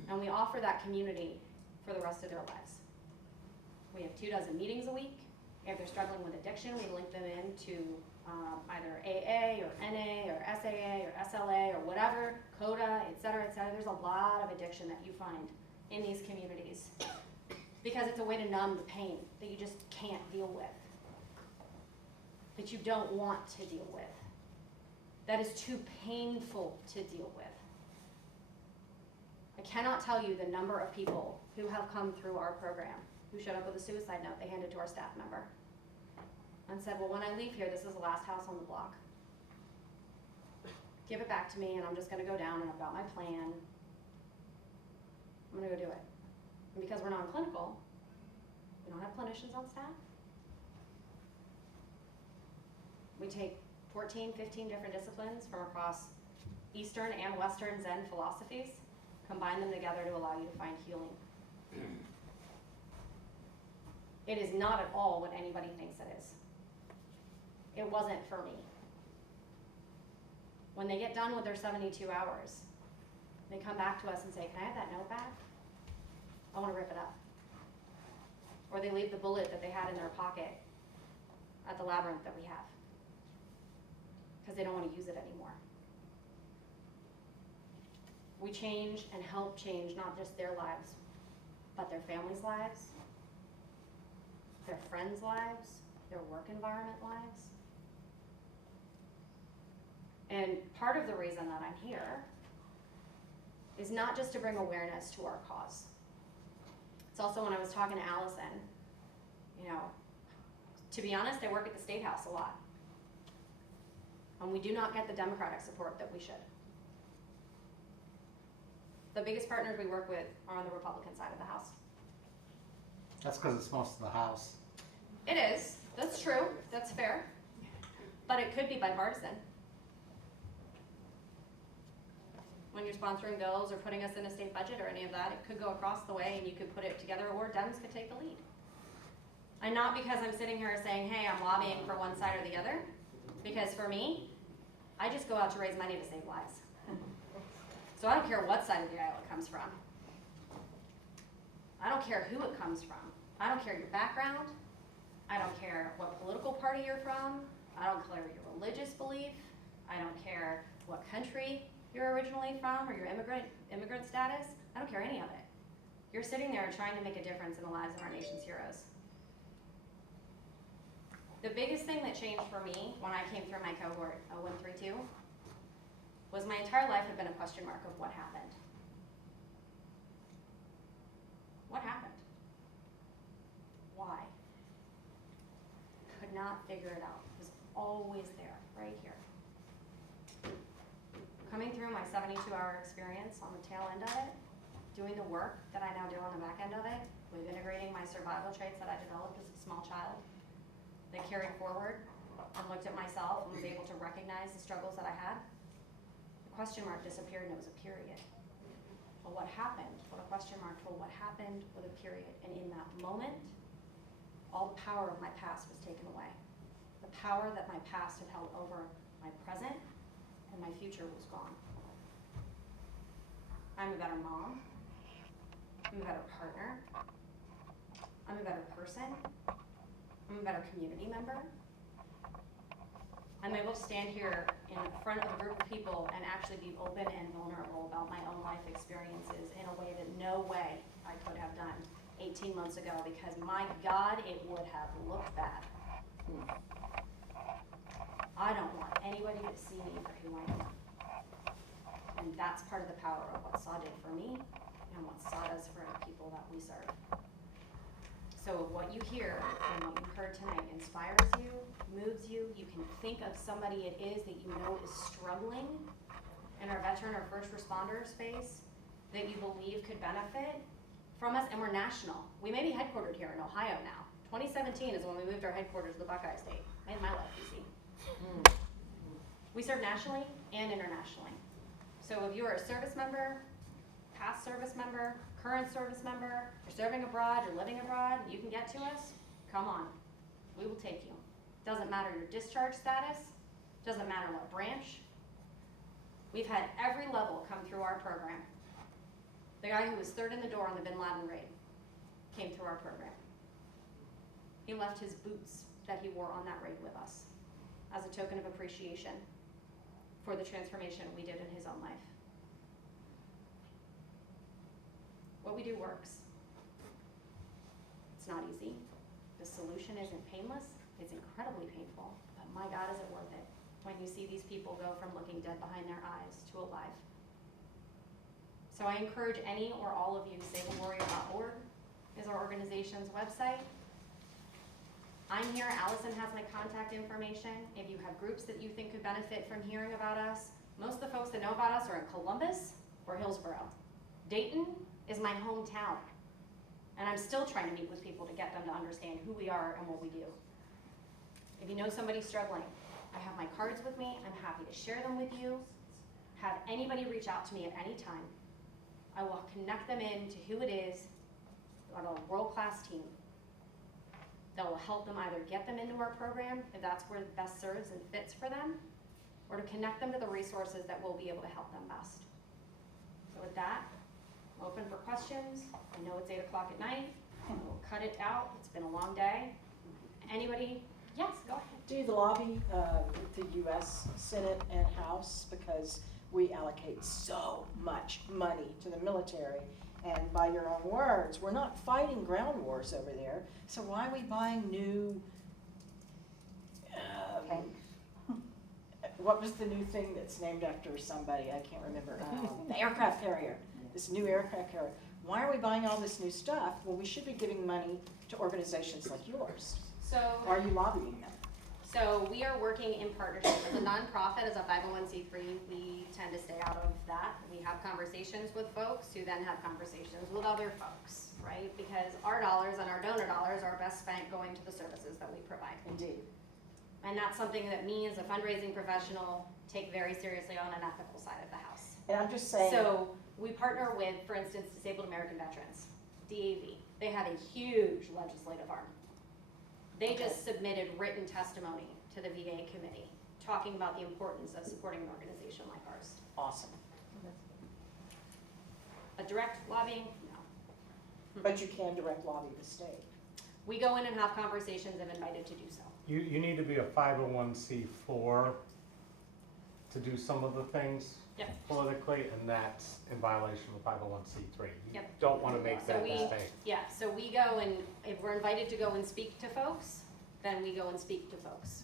And we offer that community for the rest of their lives. We have 24 meetings a week. If they're struggling with addiction, we link them into either AA or NA or SAA or SLA or whatever, CODA, et cetera, et cetera. There's a lot of addiction that you find in these communities because it's a way to numb the pain that you just can't deal with, that you don't want to deal with, that is too painful to deal with. I cannot tell you the number of people who have come through our program who showed up with a suicide note they handed to our staff member and said, well, when I leave here, this is the last house on the block. Give it back to me and I'm just gonna go down and I've got my plan. I'm gonna go do it. And because we're non-clinical, we don't have clinicians on staff. We take 14, 15 different disciplines from across Eastern and Western Zen philosophies, combine them together to allow you to find healing. It is not at all what anybody thinks it is. It wasn't for me. When they get done with their 72 hours, they come back to us and say, can I have that note back? I want to rip it up. Or they leave the bullet that they had in their pocket at the labyrinth that we have because they don't want to use it anymore. We change and help change not just their lives, but their families' lives, their friends' lives, their work environment lives. And part of the reason that I'm here is not just to bring awareness to our cause. It's also when I was talking to Allison, you know, to be honest, I work at the State House a lot. And we do not get the Democratic support that we should. The biggest partners we work with are on the Republican side of the House. That's because it's most of the House. It is. That's true. That's fair. But it could be bipartisan. When you're sponsoring bills or putting us in a state budget or any of that, it could go across the way and you could put it together, or Dems could take the lead. And not because I'm sitting here saying, hey, I'm lobbying for one side or the other, because for me, I just go out to raise money to save lives. So I don't care what side of the aisle it comes from. I don't care who it comes from. I don't care your background. I don't care what political party you're from. I don't care your religious belief. I don't care what country you're originally from or your immigrant status. I don't care any of it. You're sitting there trying to make a difference in the lives of our nation's heroes. The biggest thing that changed for me when I came through my cohort 0132 was my entire life had been a question mark of what happened. What happened? Why? Could not figure it out. It was always there, right here. coming through my 72-hour experience on the tail end of it, doing the work that I now do on the back end of it, with integrating my survival traits that I developed as a small child, that carried forward and looked at myself and was able to recognize the struggles that I had, the question mark disappeared and it was a period. Well, what happened? Well, a question mark told what happened with a period. And in that moment, all the power of my past was taken away. The power that my past had held over my present and my future was gone. I'm a better mom. I'm a better partner. I'm a better person. I'm a better community member. I'm able to stand here in front of a group of people and actually be open and vulnerable about my own life experiences in a way that no way I could have done 18 months ago, because my God, it would have looked bad. I don't want anybody to see me for who I am. And that's part of the power of what SAW did for me and what SAW does for the people that we serve. So if what you hear and what you heard tonight inspires you, moves you, you can think of somebody it is that you know is struggling in our veteran or first responder space that you believe could benefit from us, and we're national. We may be headquartered here in Ohio now. 2017 is when we moved our headquarters to the Buckeye State. Made my life easy. We serve nationally and internationally. So if you are a service member, past service member, current service member, you're serving abroad, you're living abroad, you can get to us, come on. We will take you. Doesn't matter your discharge status, doesn't matter what branch. We've had every level come through our program. The guy who was third in the door on the Bin Laden raid came through our program. He left his boots that he wore on that raid with us as a token of appreciation for the transformation we did in his own life. What we do works. It's not easy. The solution isn't painless. It's incredibly painful, but my God, is it worth it when you see these people go from looking dead behind their eyes to alive. So I encourage any or all of you, SaveAWarrior.org is our organization's website. I'm here, Allison has my contact information. If you have groups that you think could benefit from hearing about us, most of the folks that know about us are in Columbus or Hillsborough. Dayton is my hometown, and I'm still trying to meet with people to get them to understand who we are and what we do. If you know somebody struggling, I have my cards with me. I'm happy to share them with you. Have anybody reach out to me at any time. I will connect them in to who it is on a world-class team that will help them either get them into our program, if that's where it best serves and fits for them, or to connect them to the resources that will be able to help them best. So with that, I'm open for questions. I know it's 8 o'clock at night. We'll cut it out. It's been a long day. Anybody? Yes, go ahead. Do you lobby the U.S. Senate and House, because we allocate so much money to the military, and by your own words, we're not fighting ground wars over there, so why are we buying new, what was the new thing that's named after somebody, I can't remember, the aircraft carrier, this new aircraft carrier. Why are we buying all this new stuff when we should be giving money to organizations like yours? So, Are you lobbying them? So we are working in partnership. As a nonprofit, as a 501c3, we tend to stay out of that. We have conversations with folks who then have conversations with other folks, right? Because our dollars and our donor dollars are best spent going to the services that we provide. Indeed. And that's something that me as a fundraising professional take very seriously on an ethical side of the house. And I'm just saying. So we partner with, for instance, Disabled American Veterans, DAV. They have a huge legislative arm. They just submitted written testimony to the VA committee talking about the importance of supporting an organization like ours. Awesome. A direct lobbying? No. But you can direct lobby the state. We go in and have conversations if invited to do so. You need to be a 501c4 to do some of the things politically, and that's in violation of 501c3. You don't want to make that mistake. Yeah, so we go and if we're invited to go and speak to folks, then we go and speak to folks.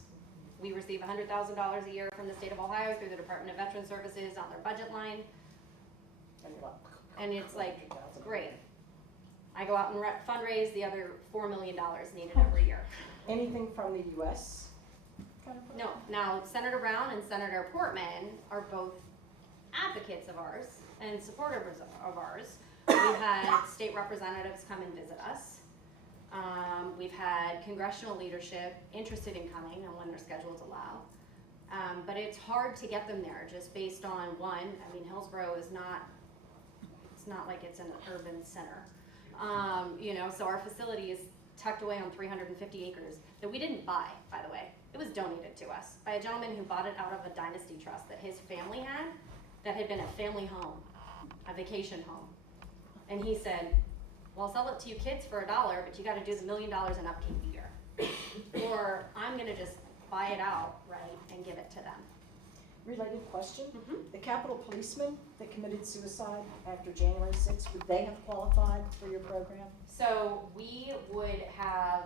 We receive $100,000 a year from the state of Ohio through the Department of Veteran Services on their budget line. And it's like, great. I go out and fundraise the other $4 million needed every year. Anything from the U.S.? No, now Senator Brown and Senator Portman are both advocates of ours and supporters of ours. We've had state representatives come and visit us. We've had congressional leadership interested in coming and when their schedules allow. But it's hard to get them there just based on one, I mean, Hillsborough is not, it's not like it's an urban center. You know, so our facility is tucked away on 350 acres that we didn't buy, by the way. It was donated to us by a gentleman who bought it out of a dynasty trust that his family had that had been a family home, a vacation home. And he said, well, I'll sell it to you kids for $1, but you gotta do the $1 million in upkeep a year. Or I'm gonna just buy it out, right, and give it to them. Related question, the Capitol policemen that committed suicide after January 6th, would they have qualified for your program? So we would have,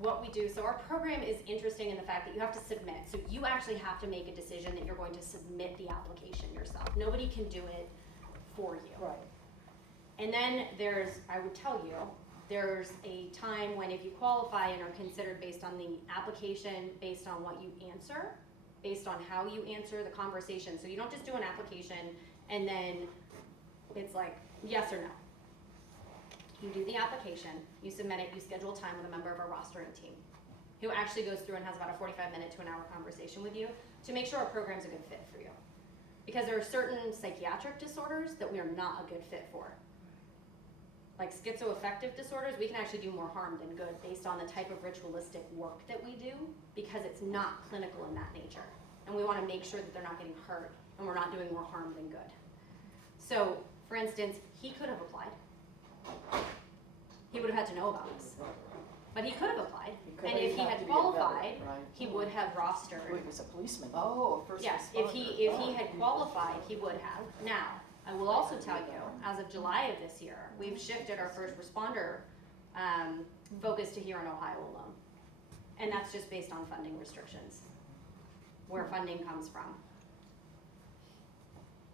what we do, so our program is interesting in the fact that you have to submit. So you actually have to make a decision that you're going to submit the application yourself. Nobody can do it for you. Right. And then there's, I would tell you, there's a time when if you qualify and are considered based on the application, based on what you answer, based on how you answer the conversation. So you don't just do an application and then it's like yes or no. You do the application, you submit it, you schedule time with a member of our rostering team who actually goes through and has about a 45-minute to an hour conversation with you to make sure our program's a good fit for you. Because there are certain psychiatric disorders that we are not a good fit for. Like schizoaffective disorders, we can actually do more harm than good based on the type of ritualistic work that we do because it's not clinical in that nature. And we want to make sure that they're not getting hurt and we're not doing more harm than good. So, for instance, he could have applied. He would have had to know about us. But he could have applied. And if he had qualified, he would have rostered. He was a policeman. Oh, first Yes, responder. if he had qualified, he would have. Now, I will also tell you, as of July of this year, we've shifted our first responder focus to here in Ohio alone. And that's just based on funding restrictions, where funding comes from.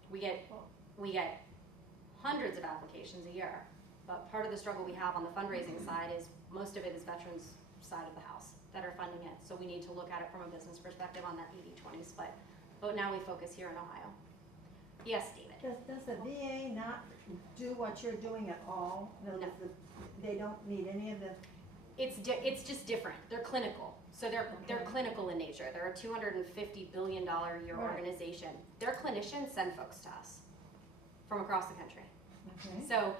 We get hundreds of applications a year, but part of the struggle we have on the fundraising side is most of it is veterans side of the house that are funding it. So we need to look at it from a business perspective on that 80-20 split. But now we focus here in Ohio. Yes, David? Does the VA not do what you're doing at all? In other words, they don't need any of the, It's just different. They're clinical. So they're clinical in nature. They're a $250 billion a year Right. organization. Their clinicians send folks to us from across the country. okay, So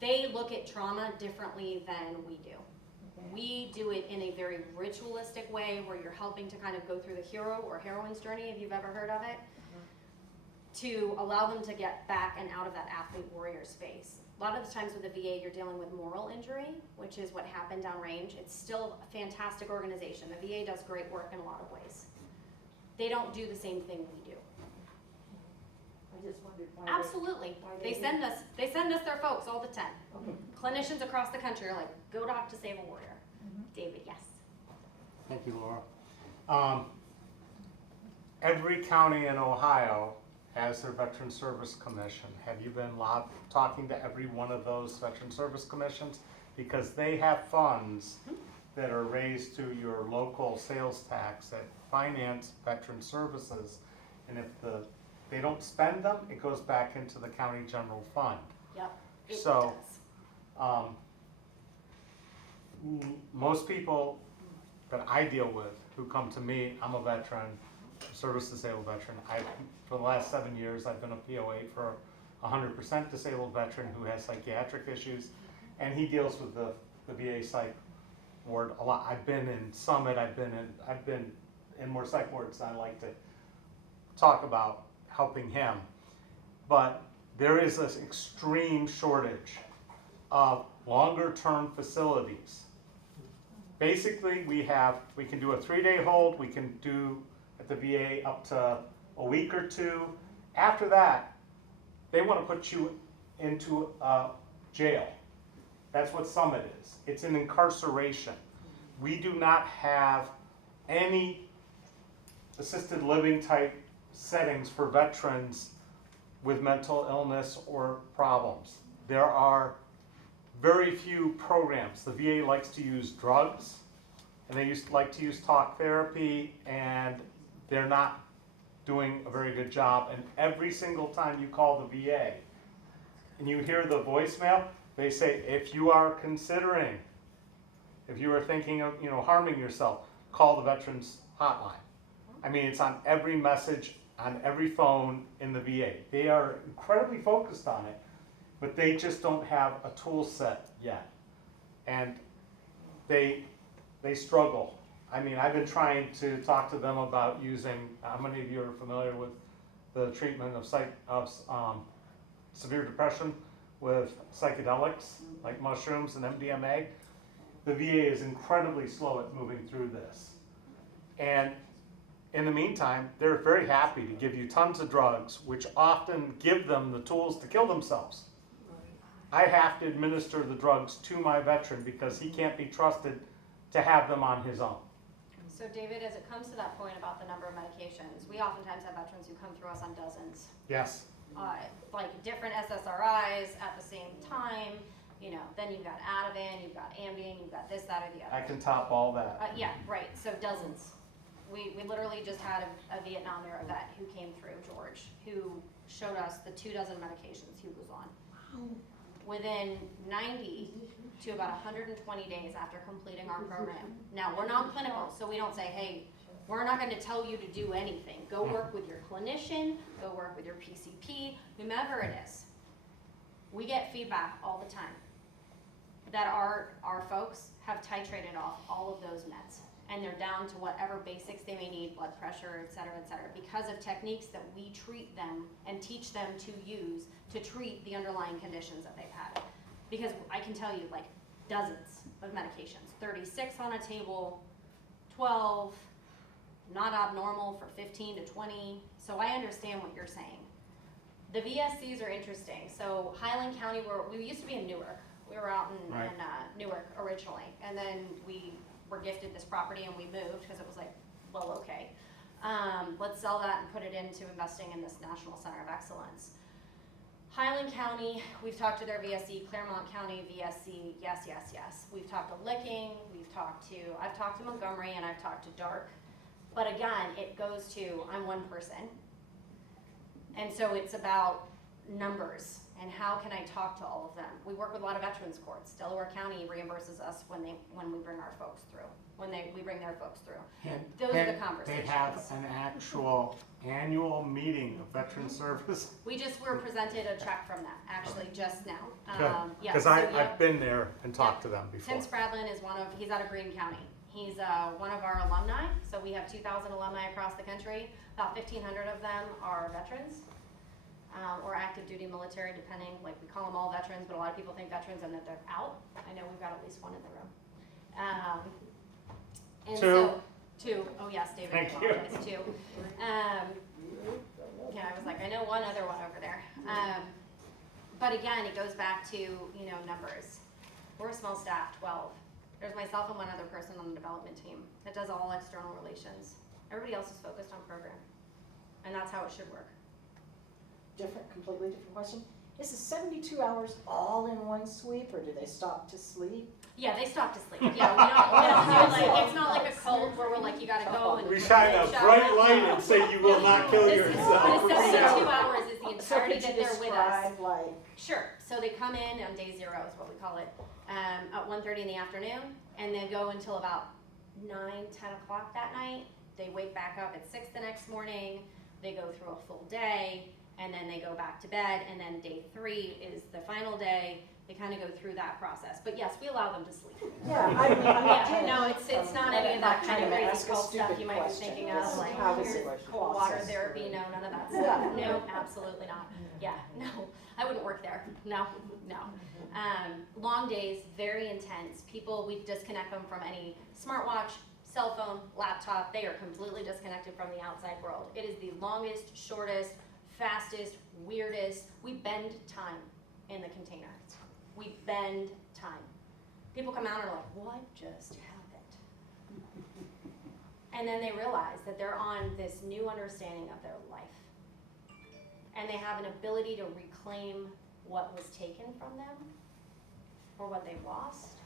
they look at trauma differently than we do. okay. We do it in a very ritualistic way where you're helping to kind of go through the hero or heroine's journey, if you've ever heard of it, to allow them to get back and out of that athlete warrior space. A lot of the times with the VA, you're dealing with moral injury, which is what happened downrange. It's still a fantastic organization. The VA does great work in a lot of ways. They don't do the same thing we do. I just wondered why. Absolutely. They send us their folks all the time. Okay. Clinicians across the country are like, go talk to Save a Warrior. David, yes. Thank you, Laura. Every county in Ohio has their Veteran Service Commission. Have you been talking to every one of those Veteran Service Commissions? Because they have funds that are raised through your local sales tax that finance veteran services. And if they don't spend them, it goes back into the county general fund. Yep. It So, does. Most people that I deal with who come to me, I'm a veteran, service disabled veteran. For the last 7 years, I've been a POA for a 100% disabled veteran who has psychiatric issues, and he deals with the VA psych ward a lot. I've been in Summit, I've been in more psych wards than I like to talk about helping him. But there is this extreme shortage of longer term facilities. Basically, we can do a 3-day hold, we can do at the VA up to a week or two. After that, they want to put you into jail. That's what Summit is. It's an incarceration. We do not have any assisted living type settings for veterans with mental illness or problems. There are very few programs. The VA likes to use drugs, and they like to use talk therapy, and they're not doing a very good job. And every single time you call the VA and you hear the voicemail, they say, if you are considering, if you are thinking of, harming yourself, call the Veterans Hotline. I mean, it's on every message, on every phone in the VA. They are incredibly focused on it, but they just don't have a tool set yet. And they struggle. I mean, I've been trying to talk to them about using, how many of you are familiar with the treatment of severe depression with psychedelics, like mushrooms and MDMA? The VA is incredibly slow at moving through this. And in the meantime, they're very happy to give you tons of drugs, which often give them the tools to kill themselves. I have to administer the drugs to my veteran because he can't be trusted to have them on his own. So David, as it comes to that point about the number of medications, we oftentimes have veterans who come through us on dozens. Yes. Like different SSRIs at the same time, then you've got Ativan, you've got Ambien, you've got this, that, or the other. I can top all that. Yeah, right, so dozens. We literally just had a Vietnam era vet who came through, George, who showed us the 24 medications he was on. Within 90 to about 120 days after completing our program. Now, we're not clinical, so we don't say, hey, we're not gonna tell you to do anything. Go work with your clinician, go work with your PCP, whomever it is. We get feedback all the time that our folks have titrated off all of those meds, and they're down to whatever basics they may need, blood pressure, et cetera, because of techniques that we treat them and teach them to use to treat the underlying conditions that they've had. Because I can tell you, like, dozens of medications, 36 on a table, 12, not abnormal for 15 to 20. So I understand what you're saying. The VSCs are interesting. So Highland County, we used to be in Newark. We were out in Newark originally, and then we were gifted this property and we moved because it was like, well, okay. Let's sell that and put it into investing in this National Center of Excellence. Highland County, we've talked to their VSC, Claremont County VSC, yes. We've talked to Licking, I've talked to Montgomery, and I've talked to Dark. But again, it goes to, I'm one person. And so it's about numbers and how can I talk to all of them. We work with a lot of veterans courts. Delaware County reimburses us when we bring our folks through, we bring their folks through. Those are the conversations. They have an actual annual meeting of veteran service? We just were presented a check from that, actually, just now. Because I've been there and talked to them before. Tim Spradlin is he's out of Greene County. He's one of our alumni, so we have 2,000 alumni across the country. About 1,500 of them are veterans or active duty military, depending, like we call them all veterans, but a lot of people think veterans and that they're out. I know we've got at least one in the room. And two. Two. Oh yes, David, Thank I apologize, two. Yeah, I was like, I know one other one over there. But again, it goes back to, numbers. We're a small staff, 12. There's myself and one other person on the development team that does all external relations. Everybody else is focused on program. And that's how it should work. Completely different question. Is the 72 hours all in one sweep, or do they stop to sleep? Yeah, they stop to sleep. Yeah, we don't do it's not like a cult where we're like, you gotta go and we shine a bright light and say you will not kill yourself. The 72 hours is the entirety So that they're with us. like, Sure. So they come in on day 0 is what we call it, at 1:30 in the afternoon, and they go until about 9, 10 o'clock that night. They wake back up at 6 the next morning. They go through a full day, and then they go back to bed. And then day 3 is the final day. They kind of go through that process. But yes, we allow them to sleep. yeah, I mean, No, it's not any of that kind of crazy cult stuff you might be thinking of, like here's cold water therapy. No, none of that stuff. No, absolutely not. Yeah, no, I wouldn't work there. No. Long days, very intense. People, we disconnect them from any smartwatch, cell phone, laptop. They are completely disconnected from the outside world. It is the longest, shortest, fastest, weirdest. We bend time in the container. We bend time. People come out and are like, what just happened? And then they realize that they're on this new understanding of their life. And they have an ability to reclaim what was taken from them or what they lost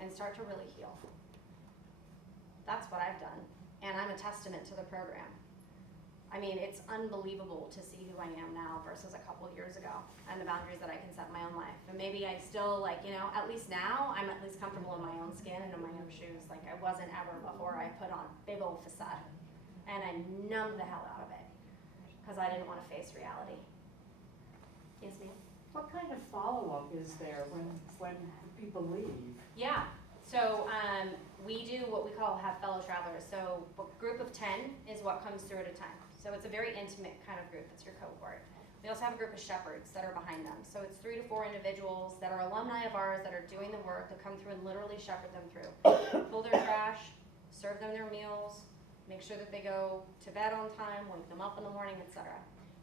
and start to really heal. That's what I've done. And I'm a testament to the program. I mean, it's unbelievable to see who I am now versus a couple years ago and the boundaries that I can set in my own life. And maybe I still, like, you know, at least now I'm at least comfortable in my own skin and in my own shoes. Like I wasn't ever before I put on big old facade. And I numbed the hell out of it because I didn't want to face reality. Yes, ma'am? What kind of follow-up is there when people leave? Yeah, so we do what we call have fellow travelers. So a group of 10 is what comes through at a time. So it's a very intimate kind of group. It's your cohort. We also have a group of shepherds that are behind them. So it's 3 to 4 individuals that are alumni of ours that are doing the work that come through and literally shepherd them through. Pull their trash, serve them their meals, make sure that they go to bed on time, wake them up in the morning, etc.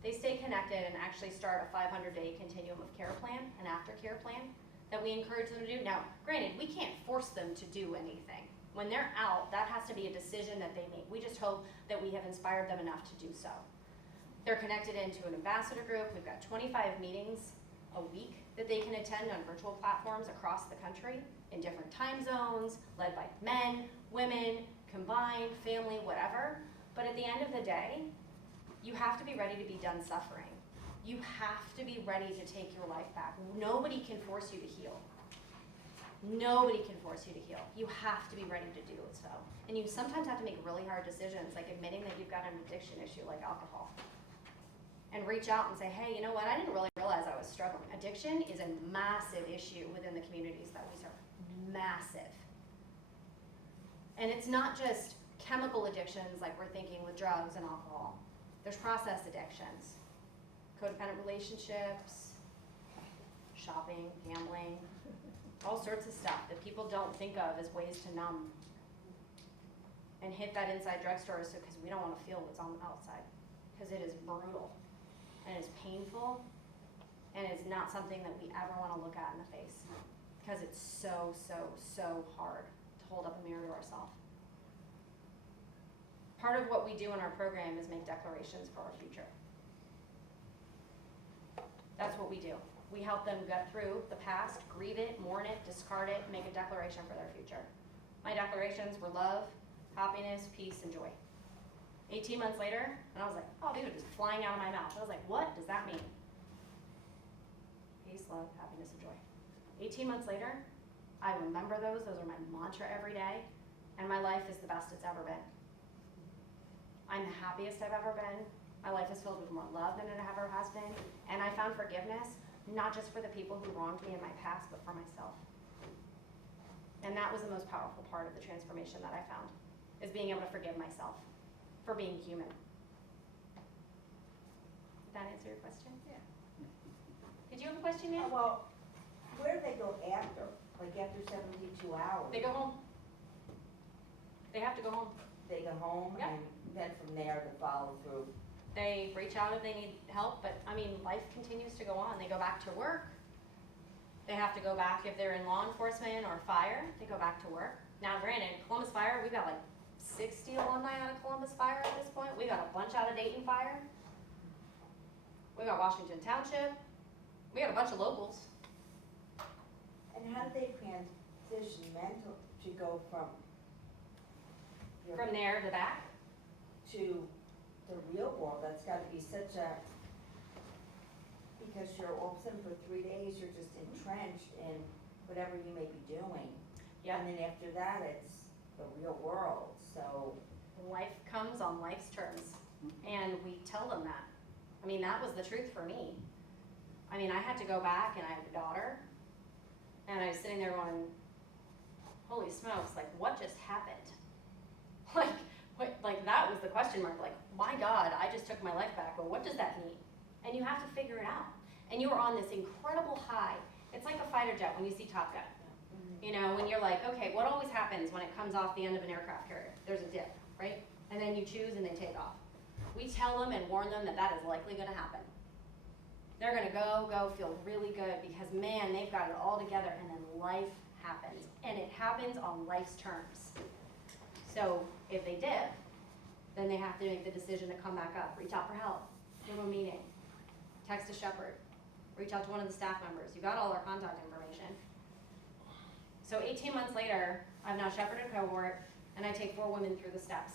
They stay connected and actually start a 500-day continuum of care plan, an aftercare plan, that we encourage them to do. Now, granted, we can't force them to do anything. When they're out, that has to be a decision that they make. We just hope that we have inspired them enough to do so. They're connected into an ambassador group. We've got 25 meetings a week that they can attend on virtual platforms across the country in different time zones, led by men, women, combined, family, whatever. But at the end of the day, you have to be ready to be done suffering. You have to be ready to take your life back. Nobody can force you to heal. Nobody can force you to heal. You have to be ready to do so. And you sometimes have to make really hard decisions, like admitting that you've got an addiction issue like alcohol. And reach out and say, hey, you know what, I didn't really realize I was struggling. Addiction is a massive issue within the communities that we serve. Massive. And it's not just chemical addictions like we're thinking with drugs and alcohol. There's process addictions, codependent relationships, shopping, gambling, all sorts of stuff that people don't think of as ways to numb and hit that inside drugstore because we don't want to feel what's on the outside, because it is brutal and it's painful and it's not something that we ever want to look at in the face because it's so, so, so hard to hold up a mirror to ourselves. Part of what we do in our program is make declarations for our future. That's what we do. We help them get through the past, grieve it, mourn it, discard it, make a declaration for their future. My declarations were love, happiness, peace, and joy. 18 months later, and I was like, oh, these are just flying out of my mouth. I was like, what does that mean? Peace, love, happiness, and joy. 18 months later, I remember those. Those are my mantra every day, and my life is the best it's ever been. I'm the happiest I've ever been. My life is filled with more love than it ever has been, and I found forgiveness, not just for the people who wronged me in my past, but for myself. And that was the most powerful part of the transformation that I found, is being able to forgive myself for being human. Did that answer your question? Yeah. Did you have a question, ma'am? Well, where do they go after? Like after 72 hours? They go home. They have to go home. They go home, Yeah. and then from there the follow through. They reach out if they need help, but I mean, life continues to go on. They go back to work. They have to go back if they're in law enforcement or fire. They go back to work. Now, granted, Columbus Fire, we've got like 60 alumni out of Columbus Fire at this point. We got a bunch out of Dayton Fire. We got Washington Township. We got a bunch of locals. And how do they transition mental to go from From there to back. to the real world? That's got to be such a, because you're all of a sudden for 3 days you're just entrenched in whatever you may be doing. Yeah. And then after that it's the real world. So Life comes on life's terms, and we tell them that. I mean, that was the truth for me. I mean, I had to go back, and I have a daughter, and I was sitting there going, holy smokes, like, what just happened? Like that was the question mark, like, my God, I just took my life back, but what does that mean? And you have to figure it out. And you are on this incredible high. It's like a fighter jet when you see Top Gun. You know, when you're like, okay, what always happens when it comes off the end of an aircraft carrier? There's a dip, right? And then you choose and they take off. We tell them and warn them that that is likely gonna happen. They're gonna go, feel really good because man, they've got it all together, and then life happens. And it happens on life's terms. So if they dip, then they have to make the decision to come back up, reach out for help, give them a meeting, text a shepherd, reach out to one of the staff members. You got all our contact information. So 18 months later, I've now shepherded a cohort, and I take 4 women through the steps.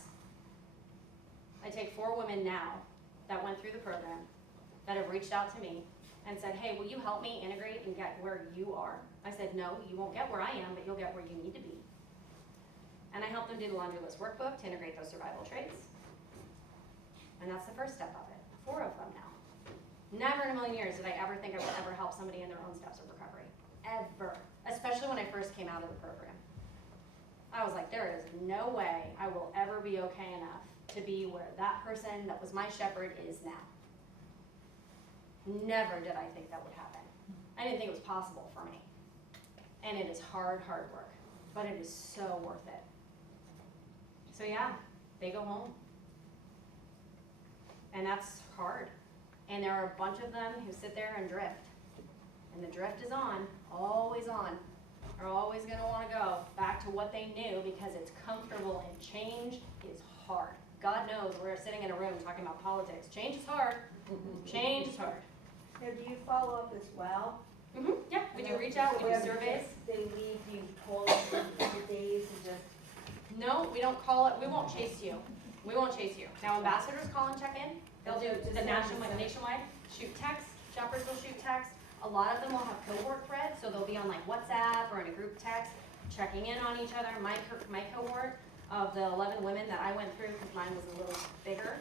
I take 4 women now that went through the program, that have reached out to me and said, hey, will you help me integrate and get where you are? I said, no, you won't get where I am, but you'll get where you need to be. And I helped them do the laundry list workbook to integrate those survival traits. And that's the first step of it. 4 of them now. Never in a million years did I ever think I would ever help somebody in their own steps of recovery. Ever. Especially when I first came out of the program. I was like, there is no way I will ever be okay enough to be where that person that was my shepherd is now. Never did I think that would happen. I didn't think it was possible for me. And it is hard, hard work. But it is so worth it. So yeah, they go home. And that's hard. And there are a bunch of them who sit there and drift. And the drift is on, always on. Are always going to want to go back to what they knew because it's comfortable, and change is hard. God knows we're sitting in a room talking about politics. Change is hard. Change is hard. Now, do you follow up as well? Yeah, we do reach out, we do surveys. They leave, you call them for days and just. No, we don't call it, we won't chase you. We won't chase you. Now ambassadors call and check in. They'll do the nationwide, shoot text, shepherds will shoot text. A lot of them will have cohort threads, so they'll be on like WhatsApp or in a group text, checking in on each other. My cohort of the 11 women that I went through, because mine was a little bigger,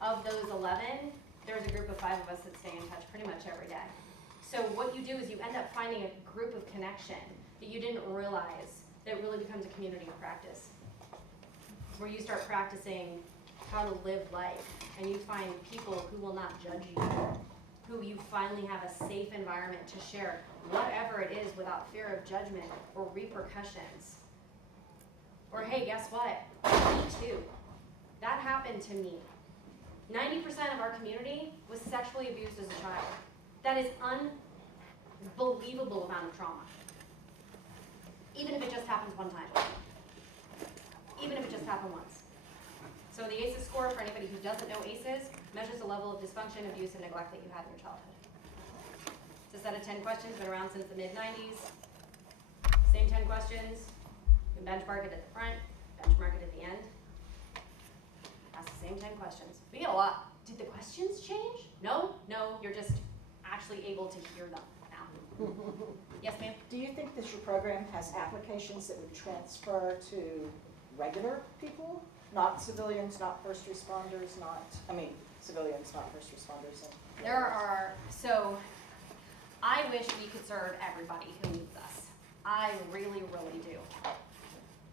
of those 11, there's a group of 5 of us that stay in touch pretty much every day. So what you do is you end up finding a group of connection that you didn't realize that really becomes a community of practice, where you start practicing how to live life, and you find people who will not judge you, who you finally have a safe environment to share whatever it is without fear of judgment or repercussions. Or hey, guess what? Me too. That happened to me. 90% of our community was sexually abused as a child. That is unbelievable amount of trauma. Even if it just happens one time. Even if it just happened once. So the ACEs score, for anybody who doesn't know ACEs, measures the level of dysfunction, abuse, and neglect that you had in your childhood. It's a set of 10 questions, been around since the mid-90s. Same 10 questions. You can benchmark it at the front, benchmark it at the end. Ask the same 10 questions. We get a lot. Did the questions change? No, you're just actually able to hear them now. Yes, ma'am? Do you think that your program has applications that would transfer to regular people? Not civilians, not first responders, civilians, not first responders. There are, so I wish we could serve everybody who needs us. I really, really do.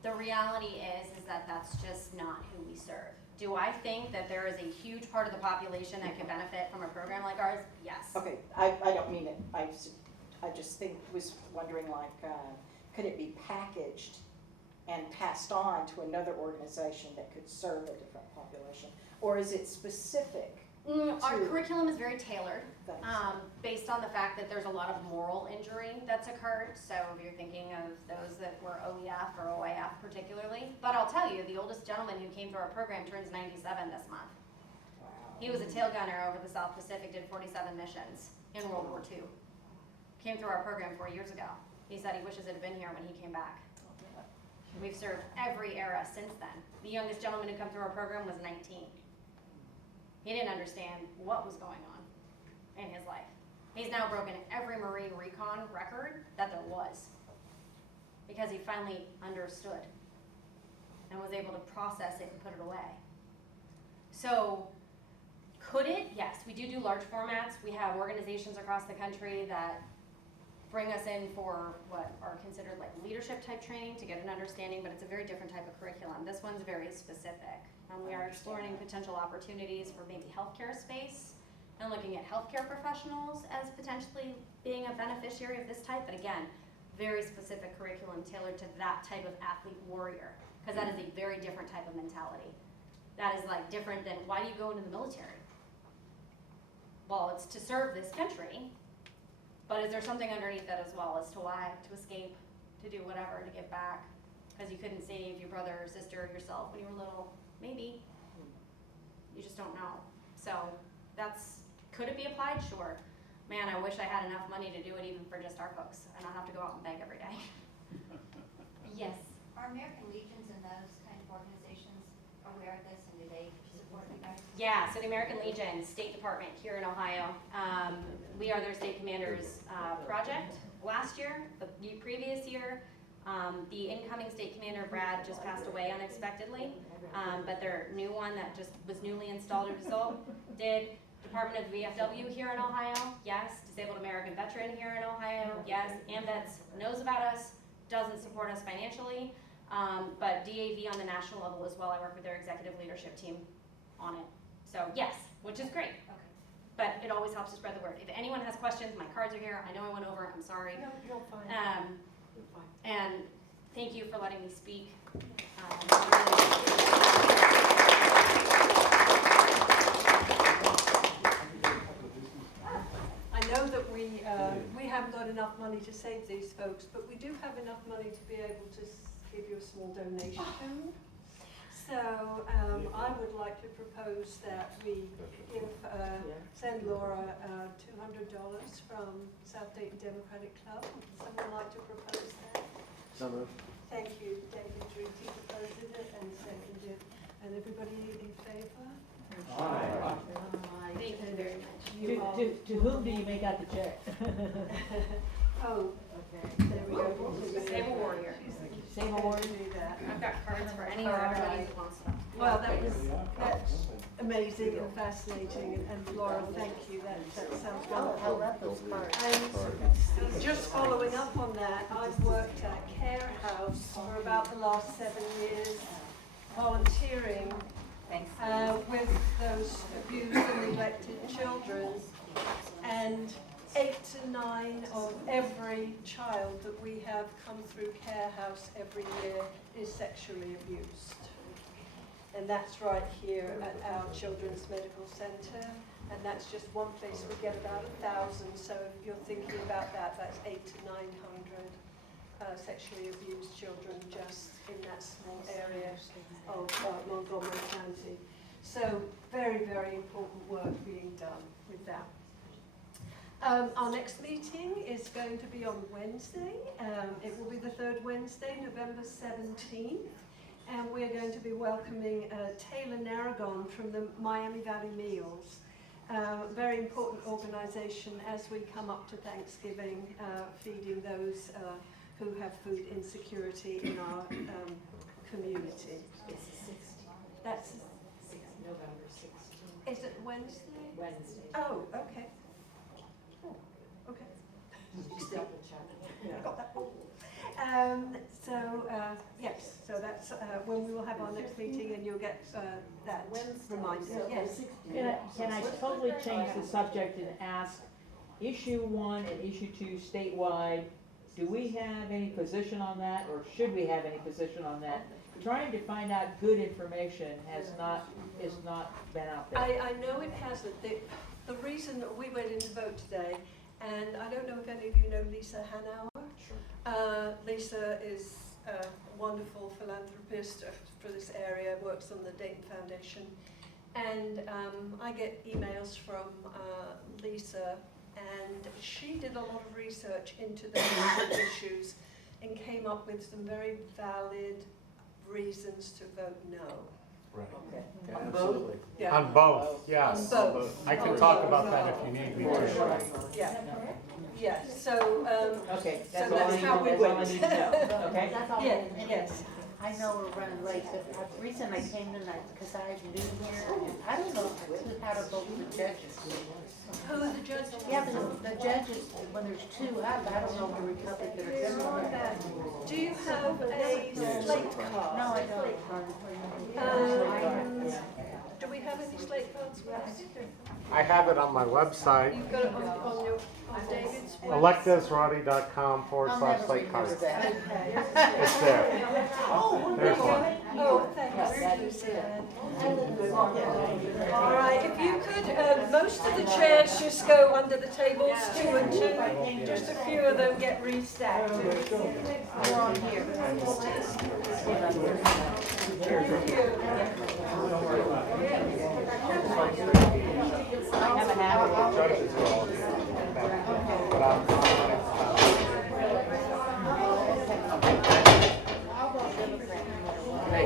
The reality is that that's just not who we serve. Do I think that there is a huge part of the population that could benefit from a program like ours? Yes. Okay, I don't mean it. I just was wondering, like, could it be packaged and passed on to another organization that could serve a different population? Or is it specific? Our curriculum is very tailored, based on the fact that there's a lot of moral injury that's occurred. So if you're thinking of those that were OEF or OIF particularly. But I'll tell you, the oldest gentleman who came through our program turns 97 this month. Wow. He was a tail gunner over the South Pacific, did 47 missions in World War II. Came through our program 4 years ago. He said he wishes it had been here when he came back. We've served every era since then. The youngest gentleman who came through our program was 19. He didn't understand what was going on in his life. He's now broken every Marine recon record that there was because he finally understood and was able to process it and put it away. So could it? Yes, we do large formats. We have organizations across the country that bring us in for what are considered like leadership type training to get an understanding, but it's a very different type of curriculum. This one's very specific. We are exploring potential opportunities for maybe healthcare space and looking at healthcare professionals as potentially being a beneficiary of this type, but again, very specific curriculum tailored to that type of athlete warrior, because that is a very different type of mentality. That is like different than, why do you go into the military? Well, it's to serve this country, but is there something underneath that as well as to why? To escape, to do whatever, to give back, because you couldn't save your brother or sister or yourself when you were little. Maybe. You just don't know. So could it be applied? Sure. Man, I wish I had enough money to do it even for just our folks and not have to go out and beg every day. Yes. Are American Legions and those kind of organizations aware of this, and do they Yeah, so the American Legion State Department here in Ohio, we are their state commander's project. Last year, the previous year, the incoming state commander, Brad, just passed away unexpectedly, but their new one that just was newly installed as a result did. Department of VFW here in Ohio, yes. Disabled American Veteran here in Ohio, yes. AMVETS knows about us, doesn't support us financially, but DAV on the national level as well. I work with their executive leadership team on it. So yes, which is great. But it always helps to spread the word. If anyone has questions, my cards are here. I know I went over, I'm sorry. No, you're fine. You're fine. And thank you for letting me speak. I know that we haven't got enough money to save these folks, but we do have enough money to be able to give you a small donation. So I would like to propose that we send Laura $200 from South Dayton Democratic Club. Would someone like to propose that? So moved. Thank you, David Druty proposed it and seconded. And everybody in favour? Aye. Thank you very much. To whom do you make out the check? Oh, Okay. there we go. Save a warrior. Same award? Do that. I've got cards for anyone, everybody who wants them. Well, that's amazing and fascinating, and Laura, thank you, that sounds wonderful. And just following up on that, I've worked at Care House for about the last 7 years, volunteering with those abused and neglected children, and 8 to 9 of every child that we have come through Care House every year is sexually abused. And that's right here at our Children's Medical Center. And that's just one place we get about 1,000. So if you're thinking about that, that's 800 to 900 sexually abused children just in that small area of Montgomery County. So very, very important work being done with that. Our next meeting is going to be on Wednesday. It will be the third Wednesday, November 17th. And we're going to be welcoming Taylor Narragon from the Miami Valley Meals. Very important organization as we come up to Thanksgiving, feeding those who have food insecurity in our community. That's November 16th. Is it Wednesday? Wednesday. Oh, okay. Oh, okay. Double check. Got that. Yes, so that's when we will have our next meeting, and you'll get that reminder. Yes. Can I totally change the subject and ask, issue 1 and issue 2 statewide, do we have any position on that, or should we have any position on that? Trying to find out good information has not been out there. I know it hasn't. The reason that we went into vote today, and I don't know if any of you know Lisa Hanauer. Lisa is a wonderful philanthropist for this area, works on the Dayton Foundation. And I get emails from Lisa, and she did a lot of research into those issues and came up with some very valid reasons to vote no. Right. Okay. Yeah, absolutely. Yeah. On both, yes. On both. I can talk about that if you need me to. Yeah. Yeah. So. Okay, So that's all I that's need, how we that's all I went. need to know, okay? That's all. Yeah. Yes. I know we're running late, but the reason I came tonight, because I'm new here, and I don't know how to vote for the judges. Who are the judges? Yeah, the judges, when there's 2 up, I don't know if they're Republican or Democrat. Do you have a slate card? No, I don't. Do we have any slate cards with us? I have it on my website, You've got it on David's website? alexisroddy.com/slate cards. It's there. Oh, There's one. Oh, thanks, Lucianne. All right, if you could, most of the chairs just go under the tables, 2 and 2. Just a few of them get restacked. We're on here. Thank you. I have a habit. Judges are all here. But I'm I'll vote Democrat. Hey,